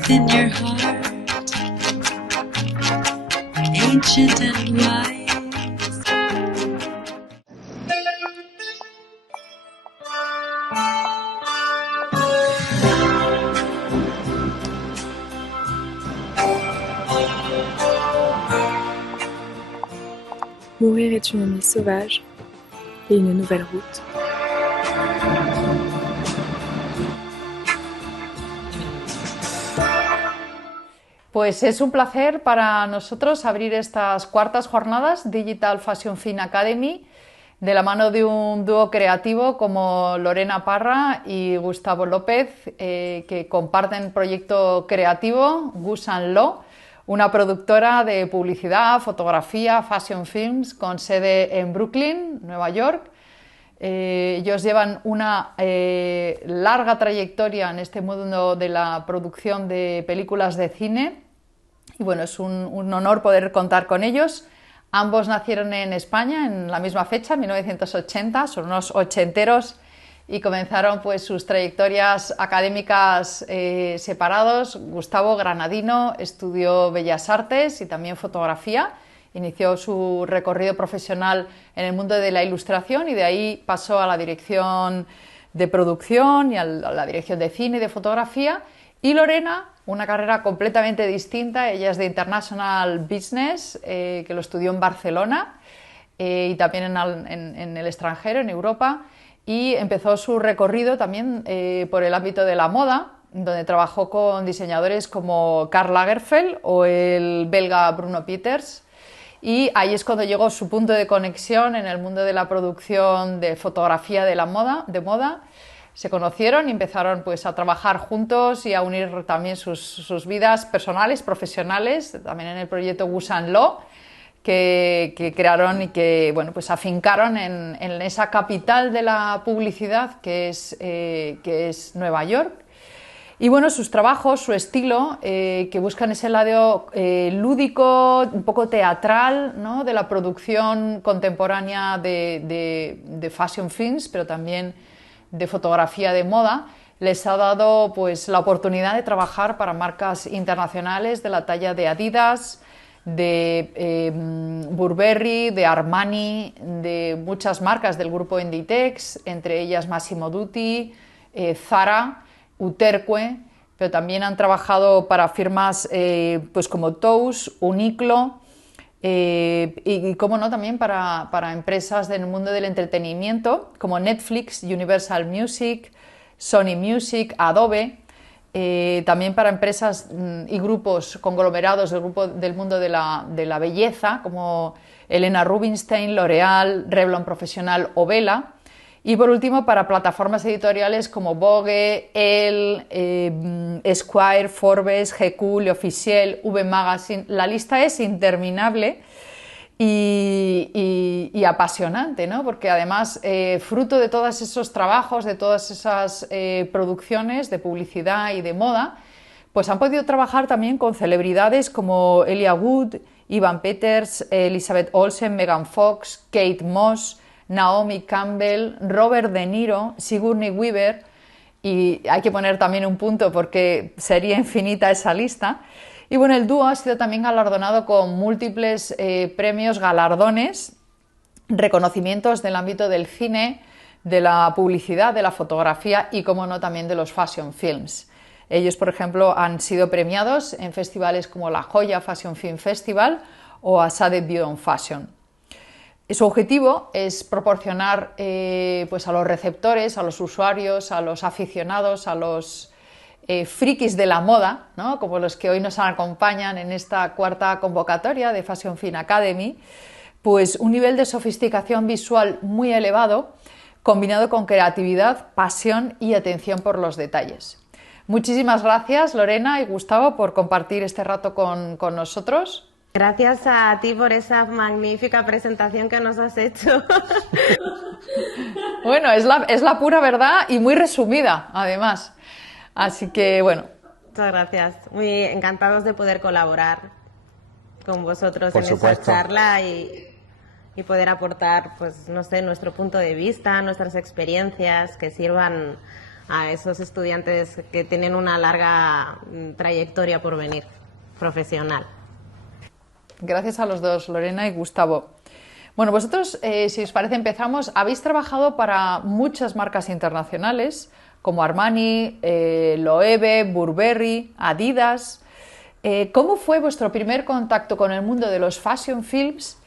within your heart, ancient and wise. Mourir est une nuit sauvage et une nouvelle route. Pues es un placer para nosotros abrir estas cuartas jornadas Digital Fashion Film Academy de la mano de un dúo creativo como Lorena Parra y Gustavo López, que comparten proyecto creativo Gus & Lo, una productora de publicidad, fotografía, fashion films con sede en Brooklyn, Nueva York. Ellos llevan una larga trayectoria en este mundo de la producción de películas de cine y bueno, es un honor poder contar con ellos. Ambos nacieron en España en la misma fecha, 1980, son unos ochenteros y comenzaron pues sus trayectorias académicas separados. Gustavo, granadino, estudió Bellas Artes y también fotografía. Inició su recorrido profesional en el mundo de la ilustración y de ahí pasó a la dirección de producción y a la dirección de cine y de fotografía. Y Lorena, una carrera completamente distinta, ella es de International Business, que lo estudió en Barcelona y también en el extranjero, en Europa, y empezó su recorrido también por el ámbito de la moda, donde trabajó con diseñadores como Karl Lagerfeld o el belga Bruno Peters. Y ahí es cuando llegó su punto de conexión en el mundo de la producción de fotografía de moda. Se conocieron y empezaron pues a trabajar juntos y a unir también sus vidas personales, profesionales, también en el proyecto Gus & Lo, que crearon y que bueno, pues afincaron en esa capital de la publicidad que es Nueva York. Y bueno, sus trabajos, su estilo, que buscan ese lado lúdico, un poco teatral, ¿no?, de la producción contemporánea de fashion films, pero también de fotografía de moda, les ha dado pues la oportunidad de trabajar para marcas internacionales de la talla de Adidas, de Burberry, de Armani, de muchas marcas del grupo Inditex, entre ellas Massimo Dutti, Zara, Uterque, pero también han trabajado para firmas pues como Tous, Uniqlo y cómo no, también para empresas del mundo del entretenimiento como Netflix, Universal Music, Sony Music, Adobe, también para empresas y grupos conglomerados del mundo de la belleza como Helena Rubinstein, L'Oréal, Revlon Professional o Vela. Y por último, para plataformas editoriales como Vogue, Elle, Esquire, Forbes, GQ, L'Officiel, V Magazine. La lista es interminable y apasionante, ¿no? Porque además, fruto de todos esos trabajos, de todas esas producciones de publicidad y de moda, pues han podido trabajar también con celebridades como Elijah Wood, Ivan Peters, Elizabeth Olsen, Megan Fox, Kate Moss, Naomi Campbell, Robert De Niro, Sigourney Weaver, y hay que poner también un punto porque sería infinita esa lista. Y bueno, el dúo ha sido también galardonado con múltiples premios, galardones, reconocimientos del ámbito del cine, de la publicidad, de la fotografía y, como no, también de los fashion films. Ellos, por ejemplo, han sido premiados en festivales como La Joya Fashion Film Festival o Asade Beauty Fashion. Su objetivo es proporcionar pues a los receptores, a los usuarios, a los aficionados, a los frikis de la moda, ¿no?, como los que hoy nos acompañan en esta cuarta convocatoria de Fashion Film Academy, pues un nivel de sofisticación visual muy elevado, combinado con creatividad, pasión y atención por los detalles. Muchísimas gracias, Lorena y Gustavo, por compartir este rato con nosotros. Gracias a ti por esa magnífica presentación que nos has hecho. Bueno, es la pura verdad y muy resumida, además. Así que, bueno. Muchas gracias. Muy encantados de poder colaborar con vosotros Por en supuesto. esa charla y poder aportar, pues, no sé, nuestro punto de vista, nuestras experiencias que sirvan a esos estudiantes que tienen una larga trayectoria por venir profesional. Gracias a los dos, Lorena y Gustavo. Bueno, vosotros, si os parece, empezamos. Habéis trabajado para muchas marcas internacionales, como Armani, Loewe, Burberry, Adidas. ¿Cómo fue vuestro primer contacto con el mundo de los fashion films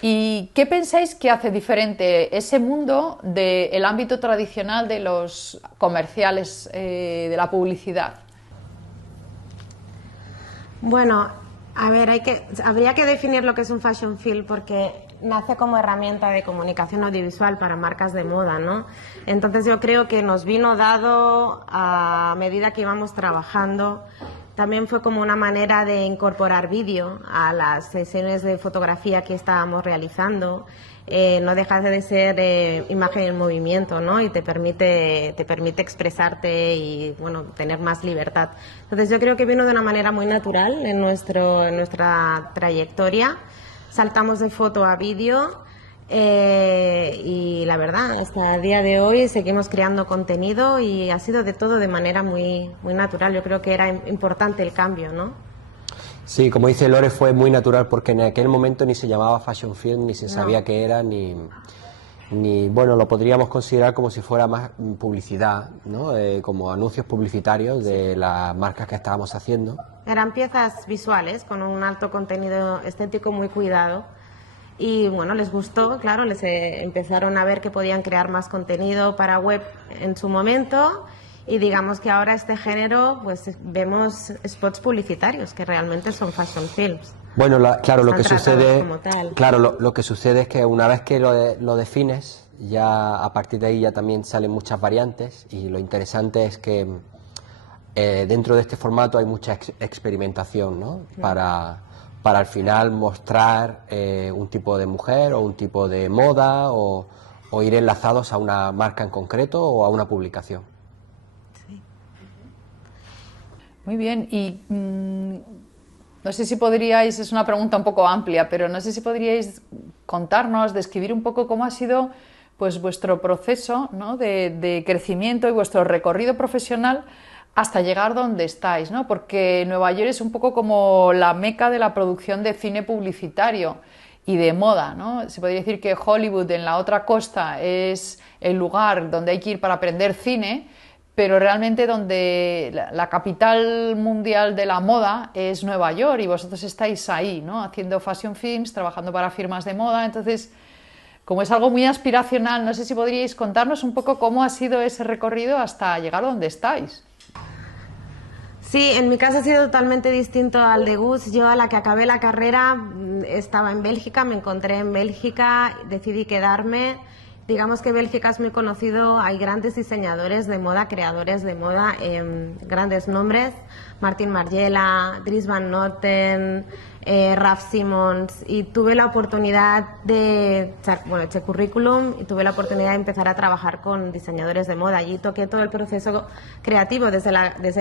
y qué pensáis que hace diferente ese mundo del ámbito tradicional de los comerciales, de la publicidad? Bueno, a ver, habría que definir lo que es un fashion film porque nace como herramienta de comunicación audiovisual para marcas de moda, ¿no? Entonces yo creo que nos vino dado a medida que íbamos trabajando. También fue como una manera de incorporar vídeo a las sesiones de fotografía que estábamos realizando. No deja de ser imagen en movimiento, ¿no? Y te permite expresarte y, bueno, tener más libertad. Entonces yo creo que vino de una manera muy natural en nuestra trayectoria. Saltamos de foto a vídeo y la verdad, hasta el día de hoy seguimos creando contenido y ha sido de todo de manera muy, muy natural. Yo creo que era importante el cambio, ¿no? Sí, como dice Lore, fue muy natural porque en aquel momento ni se llamaba fashion film, ni se sabía qué era, ni bueno, lo podríamos considerar como si fuera más publicidad, ¿no? Como anuncios publicitarios de las marcas que estábamos haciendo. Eran piezas visuales con un alto contenido estético muy cuidado y bueno, les gustó, claro, les empezaron a ver que podían crear más contenido para web en su momento y digamos que ahora este género pues vemos spots publicitarios que realmente son fashion films. Bueno, claro, lo que sucede, claro, lo que sucede es que una vez que lo defines, ya a partir de ahí ya también salen muchas variantes y lo interesante es que dentro de este formato hay mucha experimentación, ¿no? Para al final mostrar un tipo de mujer o un tipo de moda o ir enlazados a una marca en concreto o a una publicación. Sí. Muy bien, y no sé si podríais, es una pregunta un poco amplia, pero no sé si podríais contarnos, describir un poco cómo ha sido pues vuestro proceso, ¿no? de crecimiento y vuestro recorrido profesional hasta llegar donde estáis, ¿no? Porque Nueva York es un poco como la meca de la producción de cine publicitario y de moda, ¿no? Se podría decir que Hollywood en la otra costa es el lugar donde hay que ir para aprender cine, pero realmente donde la capital mundial de la moda es Nueva York y vosotros estáis ahí, ¿no? Haciendo fashion films, trabajando para firmas de moda. Entonces, como es algo muy aspiracional, no sé si podríais contarnos un poco cómo ha sido ese recorrido hasta llegar a donde estáis. Sí, en mi caso ha sido totalmente distinto al de Gus. Yo a la que acabé la carrera estaba en Bélgica, me encontré en Bélgica, decidí quedarme. Digamos que Bélgica es muy conocido, hay grandes diseñadores de moda, creadores de moda, grandes nombres, Martin Margiela, Dries Van Noten, Raf Simons, y tuve la oportunidad eché currículum y tuve la oportunidad de empezar a trabajar con diseñadores de moda. Allí toqué todo el proceso creativo, desde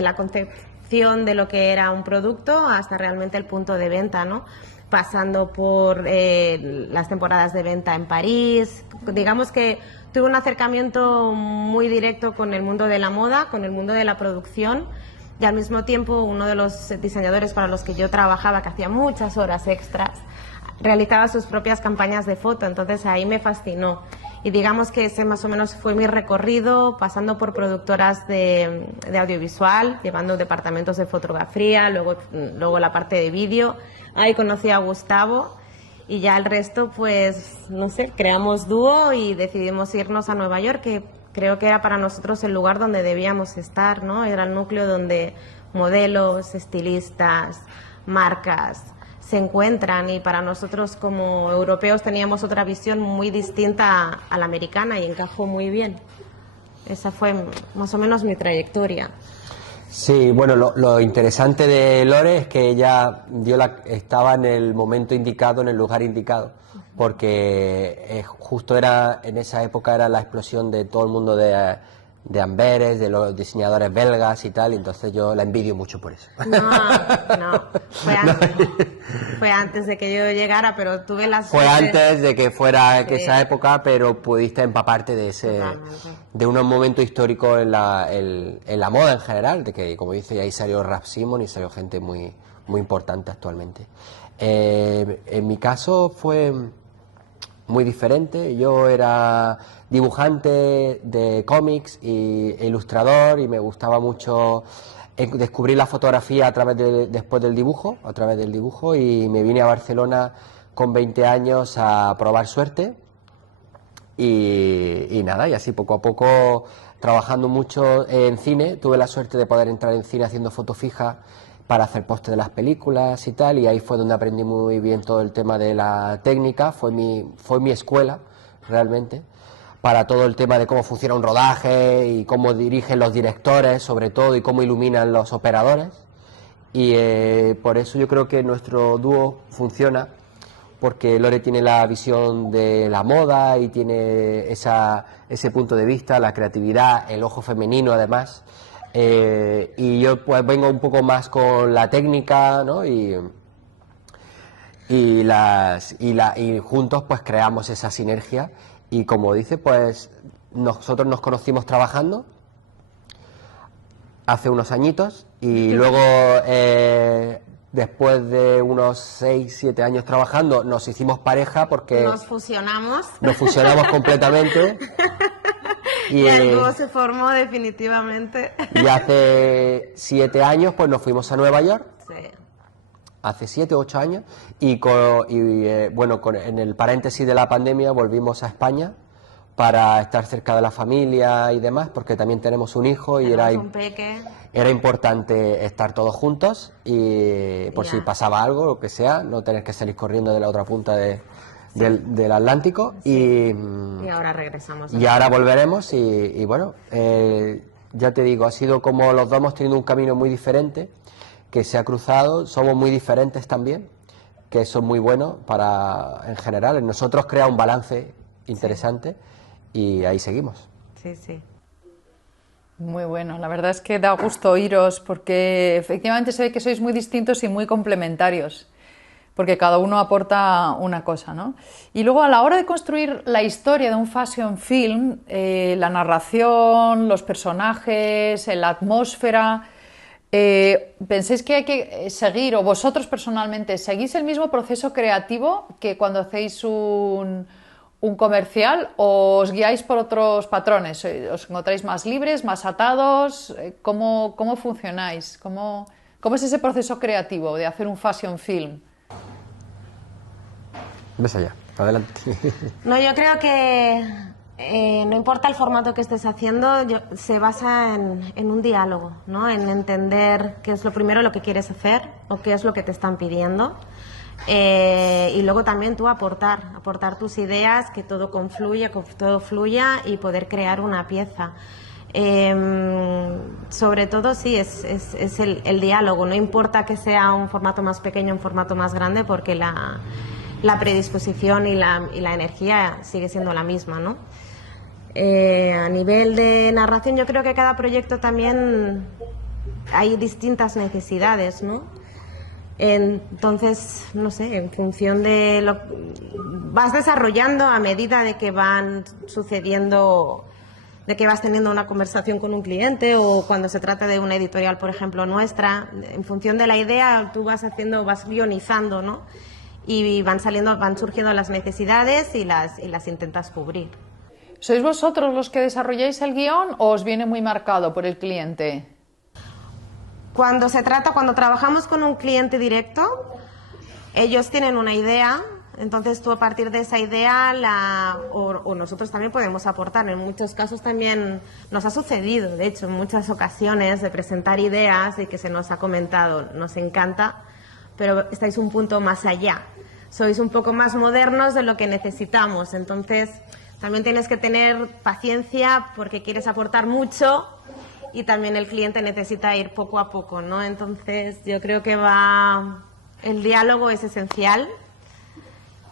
la concepción de lo que era un producto hasta realmente el punto de venta, ¿no? Pasando por las temporadas de venta en París. Digamos que tuve un acercamiento muy directo con el mundo de la moda, con el mundo de la producción, y al mismo tiempo uno de los diseñadores para los que yo trabajaba, que hacía muchas horas extras, realizaba sus propias campañas de foto, entonces ahí me fascinó. Y digamos que ese más o menos fue mi recorrido, pasando por productoras de audiovisual, llevando departamentos de fotografía, luego la parte de vídeo. Ahí conocí a Gustavo y ya el resto, pues, no sé, creamos dúo y decidimos irnos a Nueva York, que creo que era para nosotros el lugar donde debíamos estar, ¿no? Era el núcleo donde modelos, estilistas, marcas se encuentran, y para nosotros como europeos teníamos otra visión muy distinta a la americana y encajó muy bien. Esa fue más o menos mi trayectoria. Sí, bueno, lo interesante de Lore es que ella estaba en el momento indicado, en el lugar indicado, porque justo en esa época era la explosión de todo el mundo Amberes, de los diseñadores belgas y tal, y entonces yo la envidio mucho por eso. No, fue antes de que yo llegara, pero tuve la Fue suerte. antes de que fuera Sí. que esa época, pero pudiste empaparte de ese, Totalmente. de unos momentos históricos en la moda en general, de que, como dice, ahí salió Raf Simons y salió gente muy, muy importante actualmente. En mi caso fue muy diferente. Yo era dibujante de cómics e ilustrador, y me gustaba mucho descubrir la fotografía después del dibujo, a través del dibujo, y me vine a Barcelona con 20 años a probar suerte y nada, y así poco a poco, trabajando mucho en cine. Tuve la suerte de poder entrar en cine haciendo foto fija para hacer postes de las películas y tal, y ahí fue donde aprendí muy bien todo el tema de la técnica. Fue mi escuela realmente para todo el tema de cómo funciona un rodaje y cómo dirigen los directores, sobre todo, y cómo iluminan los operadores. Y por eso yo creo que nuestro dúo funciona, porque Lore tiene la visión de la moda y tiene ese punto de vista, la creatividad, el ojo femenino además. Y yo pues vengo un poco más con la técnica, ¿no? Y juntos pues creamos esa sinergia, y como dice, pues nosotros nos conocimos trabajando hace unos añitos, y luego después de unos 6-7 años trabajando nos hicimos pareja porque Nos fusionamos. nos fusionamos completamente. Y el dúo se formó definitivamente. Y hace 7 años pues nos fuimos a Nueva York, Sí. hace 7 o 8 años, en el paréntesis de la pandemia volvimos a España para estar cerca de la familia y demás, porque también tenemos un hijo y Tenemos un peque. era importante estar todos juntos, y por Ya. si pasaba algo, lo que sea, no tener que salir corriendo de la otra punta del Atlántico. Y ahora regresamos. Y ahora volveremos y bueno, ya te digo, ha sido como los dos hemos tenido un camino muy diferente que se ha cruzado. Somos muy diferentes también, que eso es muy bueno en general, en nosotros crea un balance interesante, y ahí seguimos. Sí, sí. Muy bueno, la verdad es que da gusto oíros, porque efectivamente se ve que sois muy distintos y muy complementarios, porque cada uno aporta una cosa, ¿no? Y luego, a la hora de construir la historia de un fashion film, la narración, los personajes, la atmósfera, ¿pensáis que hay que seguir, o vosotros personalmente, seguís el mismo proceso creativo que cuando hacéis un comercial, o os guiáis por otros patrones? ¿Os encontráis más libres, más atados? ¿Cómo funcionáis? ¿Cómo es ese proceso creativo de hacer un fashion film? Ves allá, adelante. No, yo creo que no importa el formato que estés haciendo, se basa en un diálogo, ¿no? En entender qué es lo primero lo que quieres hacer o qué es lo que te están pidiendo. Y luego también tú aportar tus ideas, que todo confluya, que todo fluya, y poder crear una pieza. Sobre todo sí, es el diálogo. No importa que sea un formato más pequeño o un formato más grande, porque la predisposición y la energía sigue siendo la misma, ¿no? A nivel de narración, yo creo que cada proyecto también hay distintas necesidades, ¿no? Entonces, no sé, en función de lo vas desarrollando a medida de que van sucediendo, de que vas teniendo una conversación con un cliente, o cuando se trata de una editorial, por ejemplo, nuestra, en función de la idea tú vas guionizando, ¿no? Y van surgiendo las necesidades y las intentas cubrir. ¿Sois vosotros los que desarrolláis el guión, o os viene muy marcado por el cliente? Cuando trabajamos con un cliente directo, ellos tienen una idea, entonces tú a partir de esa idea o nosotros también podemos aportar. En muchos casos también nos ha sucedido, de hecho, en muchas ocasiones, de presentar ideas y que se nos ha comentado, nos encanta, pero estáis un punto más allá, sois un poco más modernos de lo que necesitamos, entonces también tienes que tener paciencia porque quieres aportar mucho, y también el cliente necesita ir poco a poco, ¿no? Entonces yo creo que el diálogo es esencial,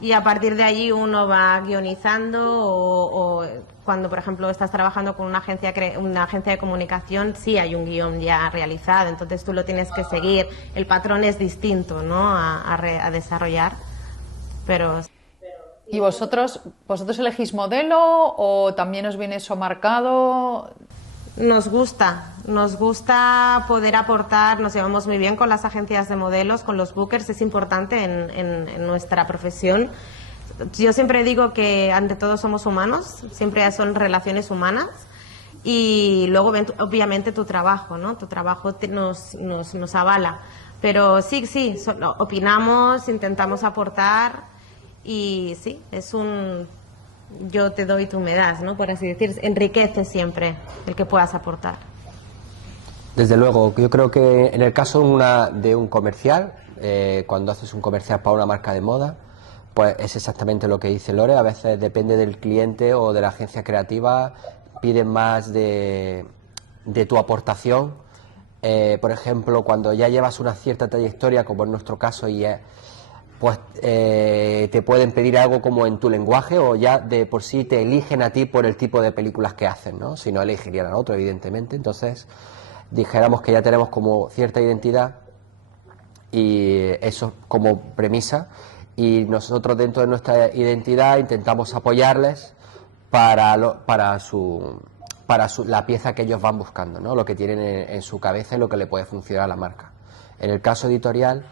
y a partir de allí uno va guionizando, o cuando, por ejemplo, estás trabajando con una agencia de comunicación, sí hay un guión ya realizado, entonces tú lo tienes que seguir. El patrón es distinto, ¿no?, a desarrollar, pero... ¿Y vosotros elegís modelo o también os viene eso marcado? Nos gusta poder aportar, nos llevamos muy bien con las agencias de modelos, con los bookers, es importante en nuestra profesión. Yo siempre digo que ante todo somos humanos, siempre son relaciones humanas y luego obviamente tu trabajo, ¿no? Tu trabajo nos avala. Pero sí, opinamos, intentamos aportar y sí, es un yo te doy, tú me das, ¿no?, por así decir. Enriquece siempre el que puedas aportar. Desde luego, yo creo que en el caso de un comercial, cuando haces un comercial para una marca de moda, pues es exactamente lo que dice Lore. A veces depende del cliente o de la agencia creativa, piden más de tu aportación. Por ejemplo, cuando ya llevas una cierta trayectoria, como en nuestro caso, y pues te pueden pedir algo como en tu lenguaje, o ya de por sí te eligen a ti por el tipo de películas que hacen, ¿no? Si no, elegirían a otro, evidentemente. Entonces, dijéramos que ya tenemos como cierta identidad y eso como premisa, y nosotros dentro de nuestra identidad intentamos apoyarles para la pieza que ellos van buscando, ¿no?, lo que tienen en su cabeza y lo que le puede funcionar a la marca. En el caso editorial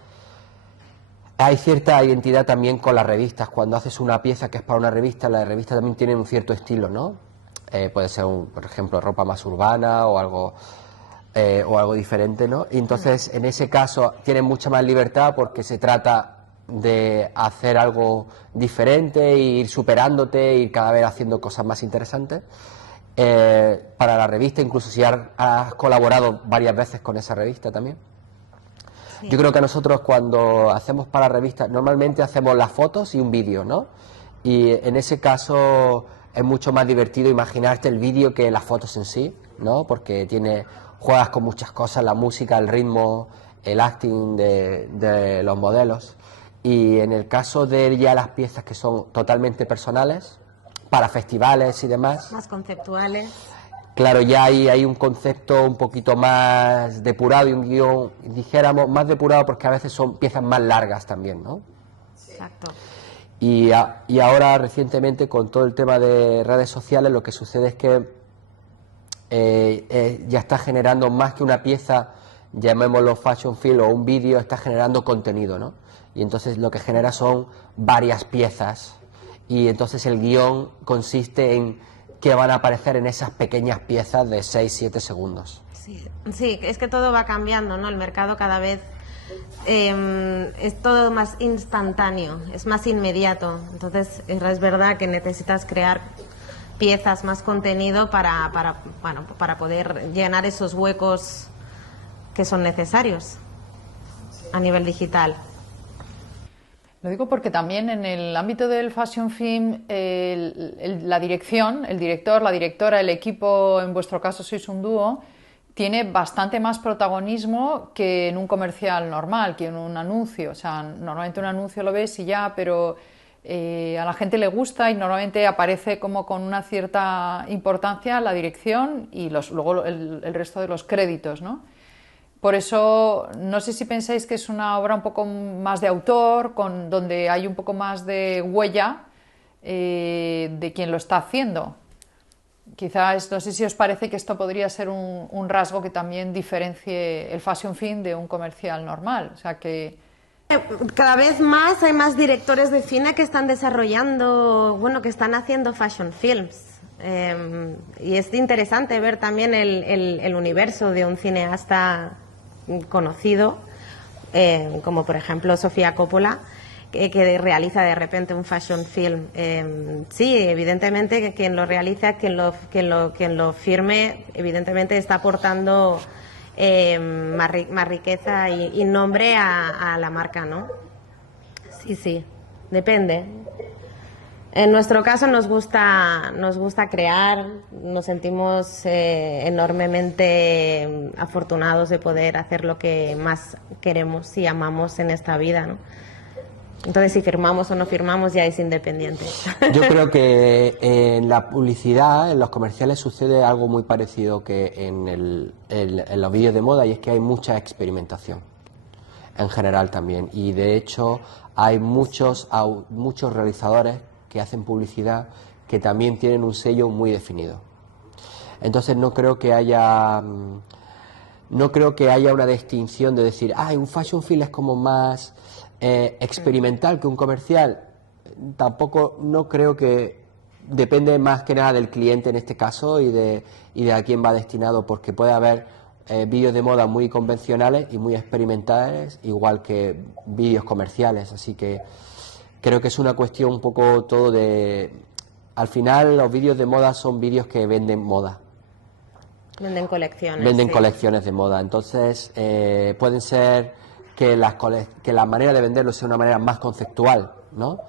hay cierta identidad también con las revistas. Cuando haces una pieza que es para una revista, la revista también tiene un cierto estilo, ¿no? Puede ser, por ejemplo, ropa más urbana o algo diferente, ¿no? Y entonces, en ese caso, tienen mucha más libertad porque se trata de hacer algo diferente e ir superándote, ir cada vez haciendo cosas más interesantes. Para la revista, incluso si has colaborado varias veces con esa revista también. Sí. Yo creo que nosotros cuando hacemos para revistas, normalmente hacemos las fotos y un vídeo, ¿no? Y en ese caso es mucho más divertido imaginarte el vídeo que las fotos en sí, ¿no? Porque juegas con muchas cosas, la música, el ritmo, el acting de los modelos. Y en el caso de ya las piezas que son totalmente personales, para festivales y demás, más conceptuales, claro, ya hay un concepto un poquito más depurado y un guión, dijéramos, más depurado, porque a veces son piezas más largas también, ¿no? Exacto. Y ahora, recientemente, con todo el tema de redes sociales, lo que sucede es que ya está generando más que una pieza, llamémoslo fashion film o un vídeo, está generando contenido, ¿no? Y entonces lo que genera son varias piezas, y entonces el guión consiste en que van a aparecer en esas pequeñas piezas de 6-7 segundos. Sí, es que todo va cambiando, ¿no? El mercado cada vez es todo más instantáneo, es más inmediato. Entonces es verdad que necesitas crear piezas, más contenido para poder llenar esos huecos que son necesarios a nivel digital. Lo digo porque también en el ámbito del fashion film, la dirección, el director, la directora, el equipo, en vuestro caso sois un dúo, tiene bastante más protagonismo que en un comercial normal, que en un anuncio. O sea, normalmente un anuncio lo ves y ya, pero a la gente le gusta y normalmente aparece como con una cierta importancia la dirección y luego el resto de los créditos, ¿no? Por eso, no sé si pensáis que es una obra un poco más de autor, donde hay un poco más de huella de quien lo está haciendo. Quizás, no sé si os parece que esto podría ser un rasgo que también diferencie el fashion film de un comercial normal. O sea que... Cada vez más hay más directores de cine que están desarrollando, que están haciendo fashion films. Y es interesante ver también el universo de un cineasta conocido, como por ejemplo Sofía Coppola, que realiza de repente un fashion film. Sí, evidentemente que quien lo realiza, quien lo firme, evidentemente está aportando más riqueza y nombre a la marca, ¿no? Sí, depende. En nuestro caso nos gusta crear, nos sentimos enormemente afortunados de poder hacer lo que más queremos y amamos en esta vida, ¿no? Entonces, si firmamos o no firmamos ya es independiente. Yo creo que en la publicidad, en los comerciales, sucede algo muy parecido que en los vídeos de moda, y es que hay mucha experimentación en general también. Y de hecho hay muchos realizadores que hacen publicidad que también tienen un sello muy definido. Entonces no creo que haya una distinción de decir, un fashion film es como más experimental que un comercial. Tampoco, no creo que, depende más que nada del cliente en este caso y de a quién va destinado, porque puede haber vídeos de moda muy convencionales y muy experimentales, igual que vídeos comerciales. Así que creo que es una cuestión un poco todo de... Al final los vídeos de moda son vídeos que venden moda. Venden colecciones. Venden sí. colecciones de moda. Entonces pueden ser que la manera de venderlo sea una manera más conceptual, ¿no?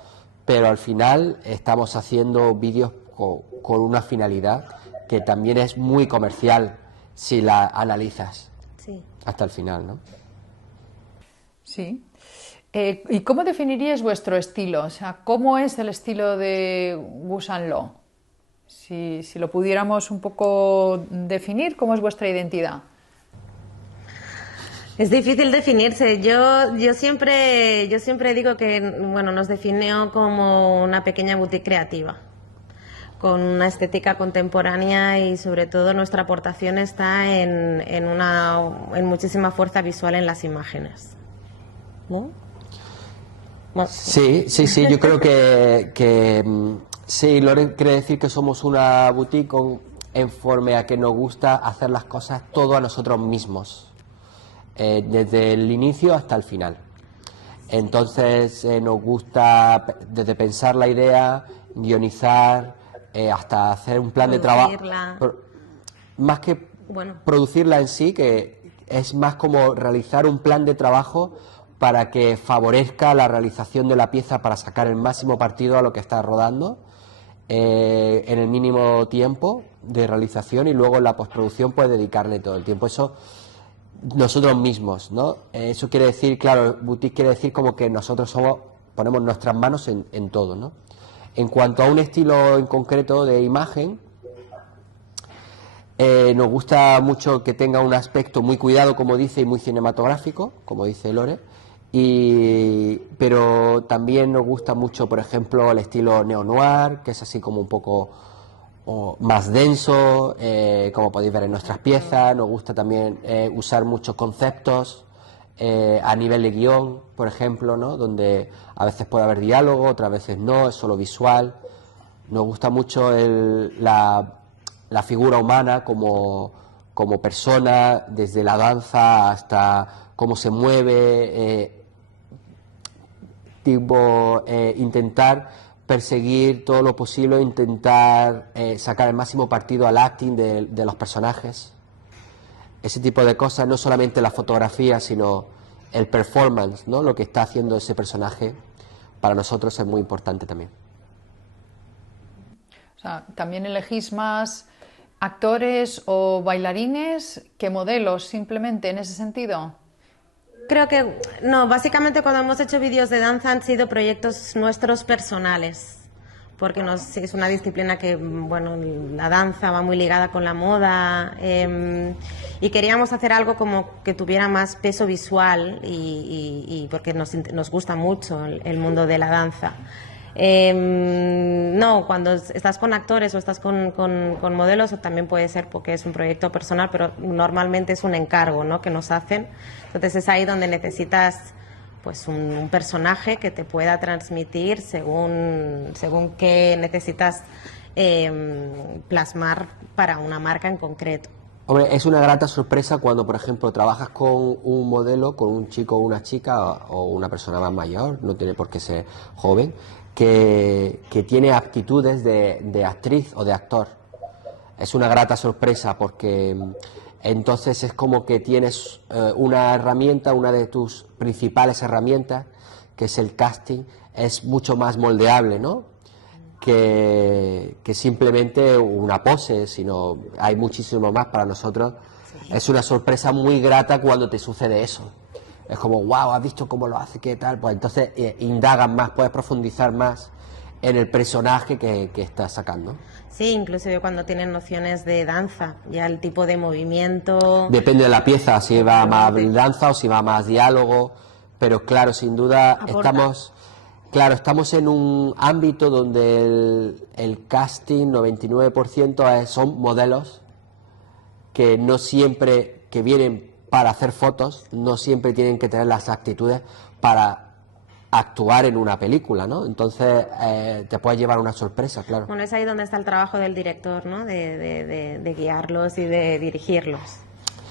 Pero al final estamos haciendo vídeos con una finalidad que también es muy comercial si la analizas hasta el final, ¿no? Sí. ¿Y cómo definiríais vuestro estilo? O sea, ¿cómo es el estilo de Gus & Lo? Si lo pudiéramos un poco definir, ¿cómo es vuestra identidad? Es difícil definirse. Yo siempre digo que nos definió como una pequeña boutique creativa, con una estética contemporánea, y sobre todo nuestra aportación está en muchísima fuerza visual en las imágenes. ¿No? Sí, yo creo que sí, Loren quiere decir que somos una boutique en forma a que nos gusta hacer las cosas todo a nosotros mismos. Desde el inicio hasta el final. Entonces nos gusta desde pensar la idea, guionizar, hasta hacer un plan de trabajo. Más que producirla en sí, que es más como realizar un plan de trabajo para que favorezca la realización de la pieza, para sacar el máximo partido a lo que está rodando en el mínimo tiempo de realización, y luego en la postproducción pues dedicarle todo el tiempo. Eso nosotros mismos, ¿no? Eso quiere decir, claro, boutique quiere decir como que nosotros ponemos nuestras manos en todo, ¿no? En cuanto a un estilo en concreto de imagen, nos gusta mucho que tenga un aspecto muy cuidado, como dice, y muy cinematográfico, como dice Lore, pero también nos gusta mucho, por ejemplo, el estilo neo-noir, que es así como un poco más denso, como podéis ver en nuestras piezas. Nos gusta también usar muchos conceptos a nivel de guión, por ejemplo, ¿no? Donde a veces puede haber diálogo, otras veces no, es solo visual. Nos gusta mucho la figura humana como persona, desde la danza hasta cómo se mueve, intentar perseguir todo lo posible, intentar sacar el máximo partido al acting de los personajes. Ese tipo de cosas, no solamente la fotografía, sino el performance, ¿no? Lo que está haciendo ese personaje, para nosotros es muy importante también. O sea, ¿también elegís más actores o bailarines que modelos, simplemente, en ese sentido? Creo que no, básicamente cuando hemos hecho vídeos de danza han sido proyectos nuestros personales, porque es una disciplina que, la danza va muy ligada con la moda, y queríamos hacer algo como que tuviera más peso visual, y porque nos gusta mucho el mundo de la danza. No, cuando estás con actores o estás con modelos, o también puede ser porque es un proyecto personal, pero normalmente es un encargo, ¿no?, que nos hacen. Entonces es ahí donde necesitas pues un personaje que te pueda transmitir según qué necesitas plasmar para una marca en concreto. Hombre, es una grata sorpresa cuando, por ejemplo, trabajas con un modelo, con un chico o una chica, o una persona más mayor, no tiene por qué ser joven, que tiene aptitudes de actriz o de actor. Es una grata sorpresa, porque entonces es como que tienes una herramienta, una de tus principales herramientas, que es el casting, es mucho más moldeable, ¿no?, que simplemente una pose, sino hay muchísimo más para nosotros. Sí. Es una sorpresa muy grata cuando te sucede eso. Es como, wow, ¿has visto cómo lo hace? ¿Qué tal? Pues entonces indagas más, puedes profundizar más en el personaje que estás sacando. Sí, inclusive cuando tienen nociones de danza, ya el tipo de movimiento... Depende de la pieza, si va más danza o si va más diálogo, pero claro, sin duda estamos en un ámbito donde el casting, 99% son modelos que no siempre, que vienen para hacer fotos, no siempre tienen que tener las actitudes para actuar en una película, ¿no? Entonces te puedes llevar una sorpresa, claro. Bueno, es ahí donde está el trabajo del director, ¿no? De guiarlos y de dirigirlos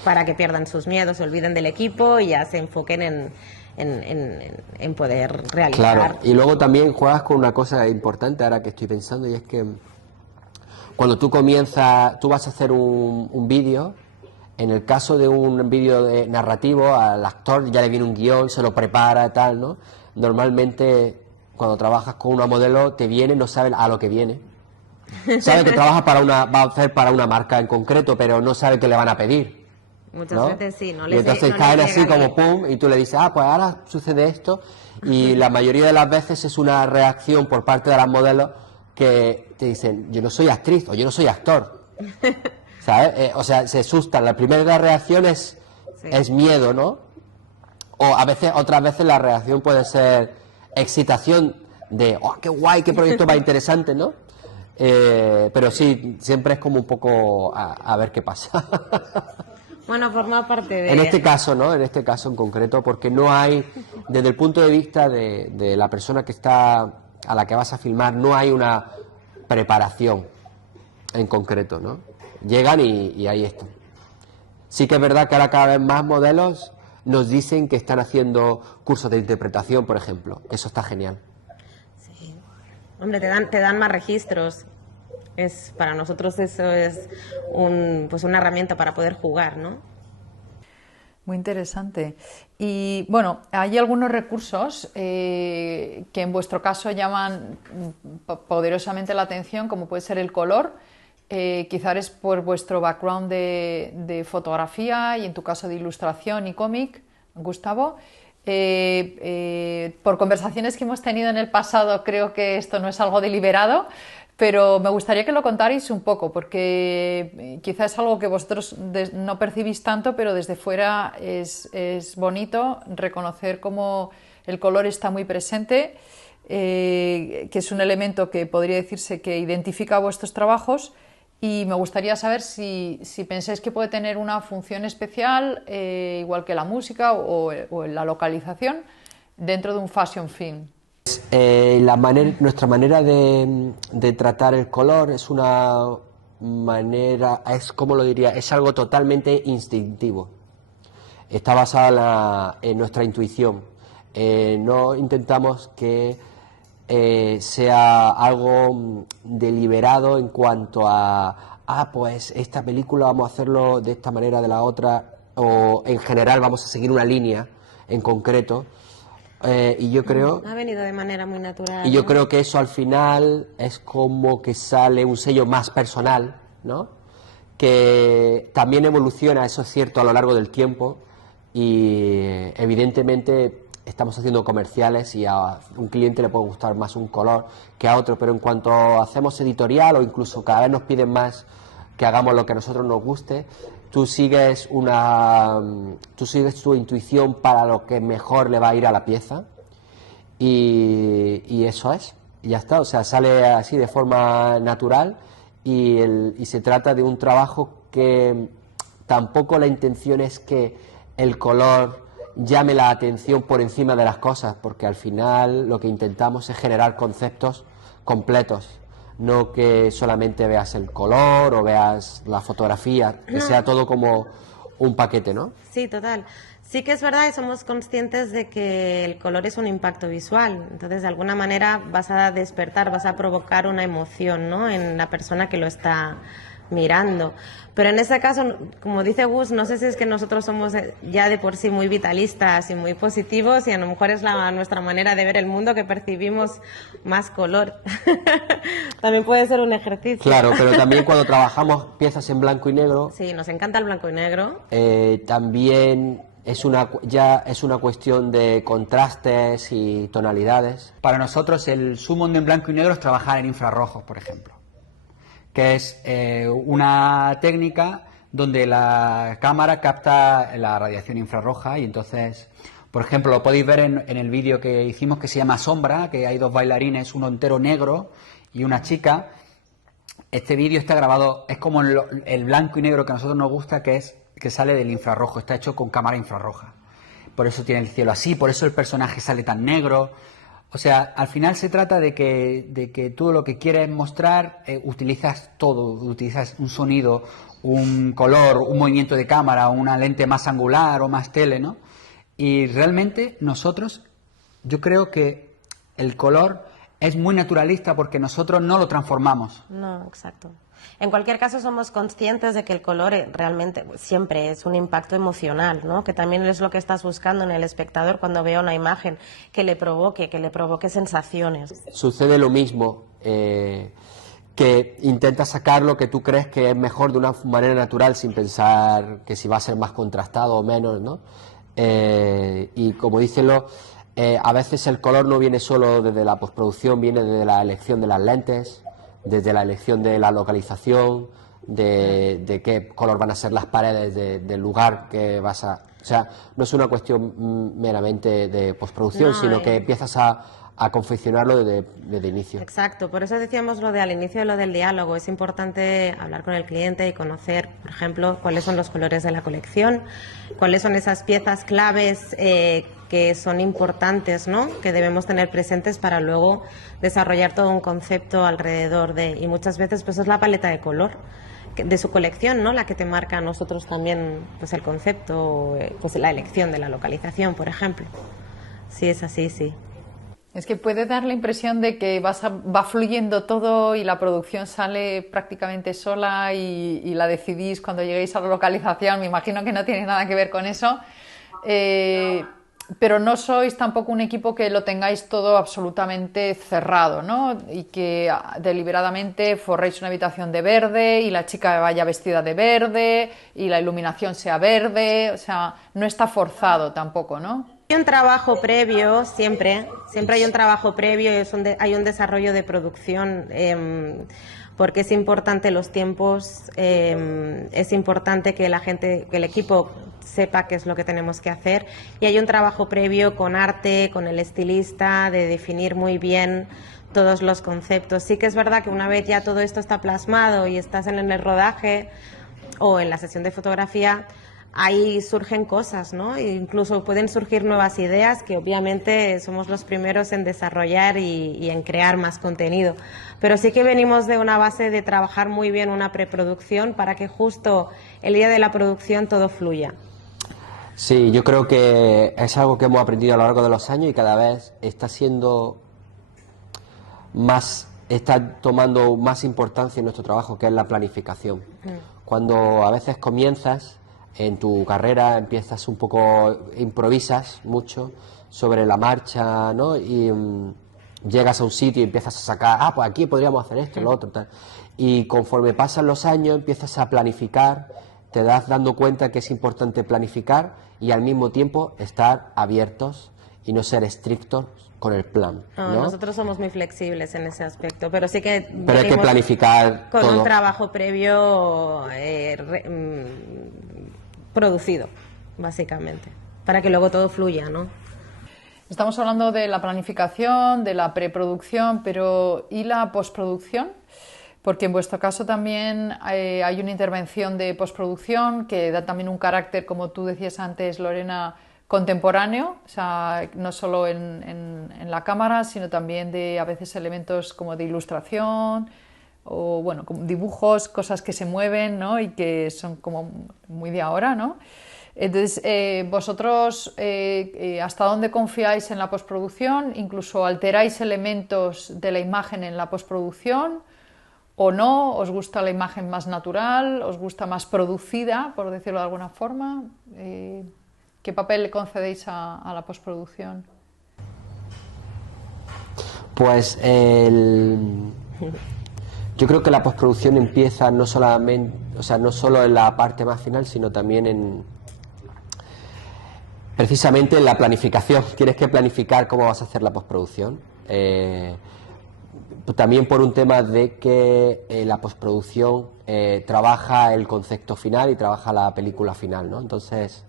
para que pierdan sus miedos, se olviden del equipo y ya se enfoquen en poder realizar. Claro, y luego también juegas con una cosa importante ahora que estoy pensando, y es que cuando tú vas a hacer un vídeo, en el caso de un vídeo narrativo, al actor ya le viene un guión, se lo prepara y tal, ¿no? Normalmente, cuando trabajas con una modelo, te viene, no sabe a lo que viene. Sabe que trabaja va a hacer para una marca en concreto, pero no sabe qué le van a pedir. Muchas veces sí, y entonces caen así como pum, y tú le dices, pues ahora sucede esto, y la mayoría de las veces es una reacción por parte de las modelos que te dicen, yo no soy actriz, o yo no soy actor. ¿Sabes? O sea, se asustan. La primera reacción es miedo, ¿no? O a veces, otras veces la reacción puede ser excitación de, oh, qué guay, qué proyecto más interesante, ¿no? Pero sí, siempre es como un poco a ver qué pasa. Bueno, forma parte de... En este caso, ¿no? En este caso en concreto, porque no hay, desde el punto de vista de la persona a la que vas a filmar, no hay una preparación en concreto, ¿no? Llegan y ahí están. Sí que es verdad que ahora cada vez más modelos nos dicen que están haciendo cursos de interpretación, por ejemplo. Eso está genial. Sí. Hombre, te dan más registros. Para nosotros eso es una herramienta para poder jugar, ¿no? Muy interesante. Y bueno, hay algunos recursos que en vuestro caso llaman poderosamente la atención, como puede ser el color. Quizás es por vuestro background de fotografía y en tu caso de ilustración y cómic, Gustavo. Por conversaciones que hemos tenido en el pasado, creo que esto no es algo deliberado, pero me gustaría que lo contarais un poco, porque quizás es algo que vosotros no percibís tanto, pero desde fuera es bonito reconocer cómo el color está muy presente, que es un elemento que podría decirse que identifica vuestros trabajos. Y me gustaría saber si pensáis que puede tener una función especial, igual que la música o la localización, dentro de un fashion film. Nuestra manera de tratar el color es una manera, ¿cómo lo diría? Es algo totalmente instintivo. Está basada en nuestra intuición. No intentamos que sea algo deliberado en cuanto pues esta película vamos a hacerlo de esta manera, de la otra, o en general vamos a seguir una línea en concreto. Y yo creo... Ha venido de manera muy natural. Y yo creo que eso al final es como que sale un sello más personal, ¿no? Que también evoluciona, eso es cierto, a lo largo del tiempo, y evidentemente estamos haciendo comerciales y a un cliente le puede gustar más un color que a otro, pero en cuanto hacemos editorial o incluso cada vez nos piden más que hagamos lo que a nosotros nos guste, tú sigues tu intuición para lo que mejor le va a ir a la pieza y eso es, y ya está, o sea, sale así de forma natural y se trata de un trabajo que tampoco la intención es que el color llame la atención por encima de las cosas, porque al final lo que intentamos es generar conceptos completos, no que solamente veas el color o veas la fotografía, que sea todo como un paquete, ¿no? Sí, total. Sí que es verdad y somos conscientes de que el color es un impacto visual, entonces de alguna manera vas a despertar, vas a provocar una emoción, ¿no?, en la persona que lo está mirando. Pero en ese caso, como dice Gus, no sé si es que nosotros somos ya de por sí muy vitalistas y muy positivos y a lo mejor es nuestra manera de ver el mundo que percibimos más color. También puede ser un ejercicio. Claro, pero también cuando trabajamos piezas en blanco y negro... Sí, nos encanta el blanco y negro. También ya es una cuestión de contrastes y tonalidades. Para nosotros el zoom en blanco y negro es trabajar en infrarrojos, por ejemplo, que es una técnica donde la cámara capta la radiación infrarroja y entonces, por ejemplo, lo podéis ver en el vídeo que hicimos que se llama Sombra, que hay dos bailarines, uno entero negro y una chica. Este vídeo está grabado, es como el blanco y negro que a nosotros nos gusta, que sale del infrarrojo, está hecho con cámara infrarroja. Por eso tiene el cielo así, por eso el personaje sale tan negro. O sea, al final se trata de que tú lo que quieres mostrar, utilizas todo, utilizas un sonido, un color, un movimiento de cámara, una lente más angular o más tele, ¿no? Y realmente nosotros, yo creo que el color es muy naturalista porque nosotros no lo transformamos. No, exacto. En cualquier caso somos conscientes de que el color realmente siempre es un impacto emocional, ¿no? Que también es lo que estás buscando en el espectador cuando vea una imagen que le provoque sensaciones. Sucede lo mismo, que intentas sacar lo que tú crees que es mejor de una manera natural sin pensar que si va a ser más contrastado o menos, ¿no? Y como dicen a veces el color no viene solo desde la postproducción, viene desde la elección de las lentes, desde la elección de la localización, de qué color van a ser las paredes del lugar que vas a... O sea, no es una cuestión meramente de postproducción, sino que empiezas a confeccionarlo desde inicio. Exacto, por eso decíamos lo de al inicio de lo del diálogo. Es importante hablar con el cliente y conocer, por ejemplo, cuáles son los colores de la colección, cuáles son esas piezas claves que son importantes, ¿no? Que debemos tener presentes para luego desarrollar todo un concepto alrededor de... Y muchas veces pues es la paleta de color de su colección, ¿no? La que te marca a nosotros también pues el concepto, pues la elección de la localización, por ejemplo. Sí, es así, sí. Es que puede dar la impresión de que va fluyendo todo y la producción sale prácticamente sola y la decidís cuando lleguéis a la localización. Me imagino que no tiene nada que ver con eso. Pero no sois tampoco un equipo que lo tengáis todo absolutamente cerrado, ¿no? Y que deliberadamente forréis una habitación de verde y la chica vaya vestida de verde y la iluminación sea verde. O sea, no está forzado tampoco, ¿no? Hay un trabajo previo, siempre hay un trabajo previo y hay un desarrollo de producción, porque es importante los tiempos, es importante que que el equipo sepa qué es lo que tenemos que hacer, y hay un trabajo previo con arte, con el estilista, de definir muy bien todos los conceptos. Sí que es verdad que una vez ya todo esto está plasmado y estás en el rodaje o en la sesión de fotografía, ahí surgen cosas, ¿no? E incluso pueden surgir nuevas ideas que obviamente somos los primeros en desarrollar y en crear más contenido. Pero sí que venimos de una base de trabajar muy bien una preproducción para que justo el día de la producción todo fluya. Sí, yo creo que es algo que hemos aprendido a lo largo de los años y cada vez está tomando más importancia en nuestro trabajo, que es la planificación. Cuando a veces comienzas en tu carrera, empiezas un poco, improvisas mucho sobre la marcha, ¿no? Y llegas a un sitio y empiezas a sacar, pues aquí podríamos hacer esto, lo otro, tal. Y conforme pasan los años empiezas a planificar, te das dando cuenta que es importante planificar y al mismo tiempo estar abiertos y no ser estrictos con el plan, ¿no? Nosotros somos muy flexibles en ese aspecto, pero sí que... Pero hay que planificar con todo. Un trabajo previo producido, básicamente, para que luego todo fluya, ¿no? Estamos hablando de la planificación, de la preproducción, pero ¿y la postproducción? Porque en vuestro caso también hay una intervención de postproducción que da también un carácter, como tú decías antes, Lorena, contemporáneo, o sea, no solo en la cámara, sino también de a veces elementos como de ilustración o bueno, como dibujos, cosas que se mueven, ¿no? Y que son como muy de ahora, ¿no? Entonces, vosotros, ¿hasta dónde confiáis en la postproducción? ¿Incluso alteráis elementos de la imagen en la postproducción o no? ¿Os gusta la imagen más natural? ¿Os gusta más producida, por decirlo de alguna forma? ¿Qué papel le concedéis a la postproducción? Pues yo creo que la postproducción empieza no solamente, o sea, no solo en la parte más final, sino también Precisamente en la planificación, tienes que planificar cómo vas a hacer la postproducción. También por un tema de que la postproducción trabaja el concepto final y trabaja la película final, ¿no? Entonces,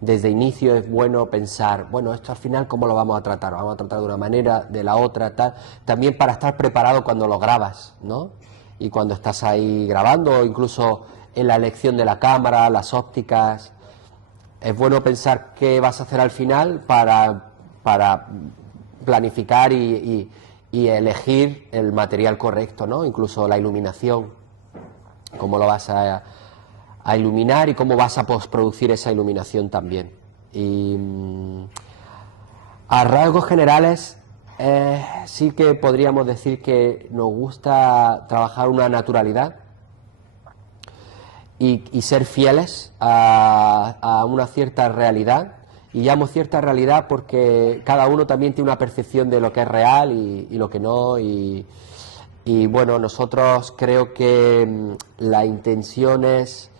desde inicio es bueno pensar, bueno, esto al final cómo lo vamos a tratar, vamos a tratar de una manera, de la otra, tal. También para estar preparado cuando lo grabas, ¿no? Y cuando estás ahí grabando, o incluso en la elección de la cámara, las ópticas. Es bueno pensar qué vas a hacer al final para planificar y elegir el material correcto, ¿no? Incluso la iluminación, cómo lo vas a iluminar y cómo vas a postproducir esa iluminación también. Y a rasgos generales sí que podríamos decir que nos gusta trabajar una naturalidad y ser fieles a una cierta realidad. Y llamo cierta realidad porque cada uno también tiene una percepción de lo que es real y lo que no. Y bueno, nosotros creo que la intención es...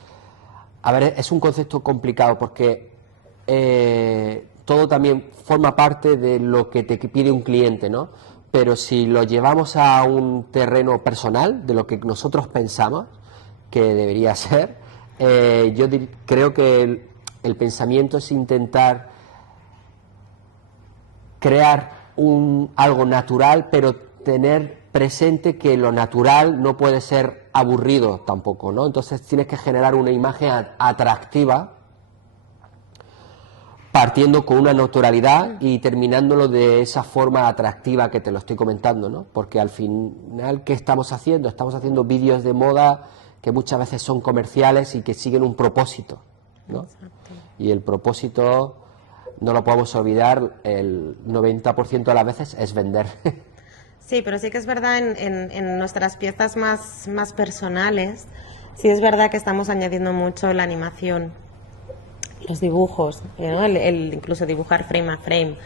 A ver, es un concepto complicado porque todo también forma parte de lo que te pide un cliente, ¿no? Pero si lo llevamos a un terreno personal, de lo que nosotros pensamos que debería ser, creo que el pensamiento es intentar crear algo natural, pero tener presente que lo natural no puede ser aburrido tampoco, ¿no? Entonces tienes que generar una imagen atractiva, partiendo con una naturalidad y terminándolo de esa forma atractiva que te lo estoy comentando, ¿no? Porque al final, ¿qué estamos haciendo? Estamos haciendo vídeos de moda que muchas veces son comerciales y que siguen un propósito, ¿no? Y el propósito, no lo podemos olvidar, el 90% de las veces es vender. Sí, pero sí que es verdad en nuestras piezas más personales, sí es verdad que estamos añadiendo mucho la animación, los dibujos, ¿no? Incluso dibujar frame a frame.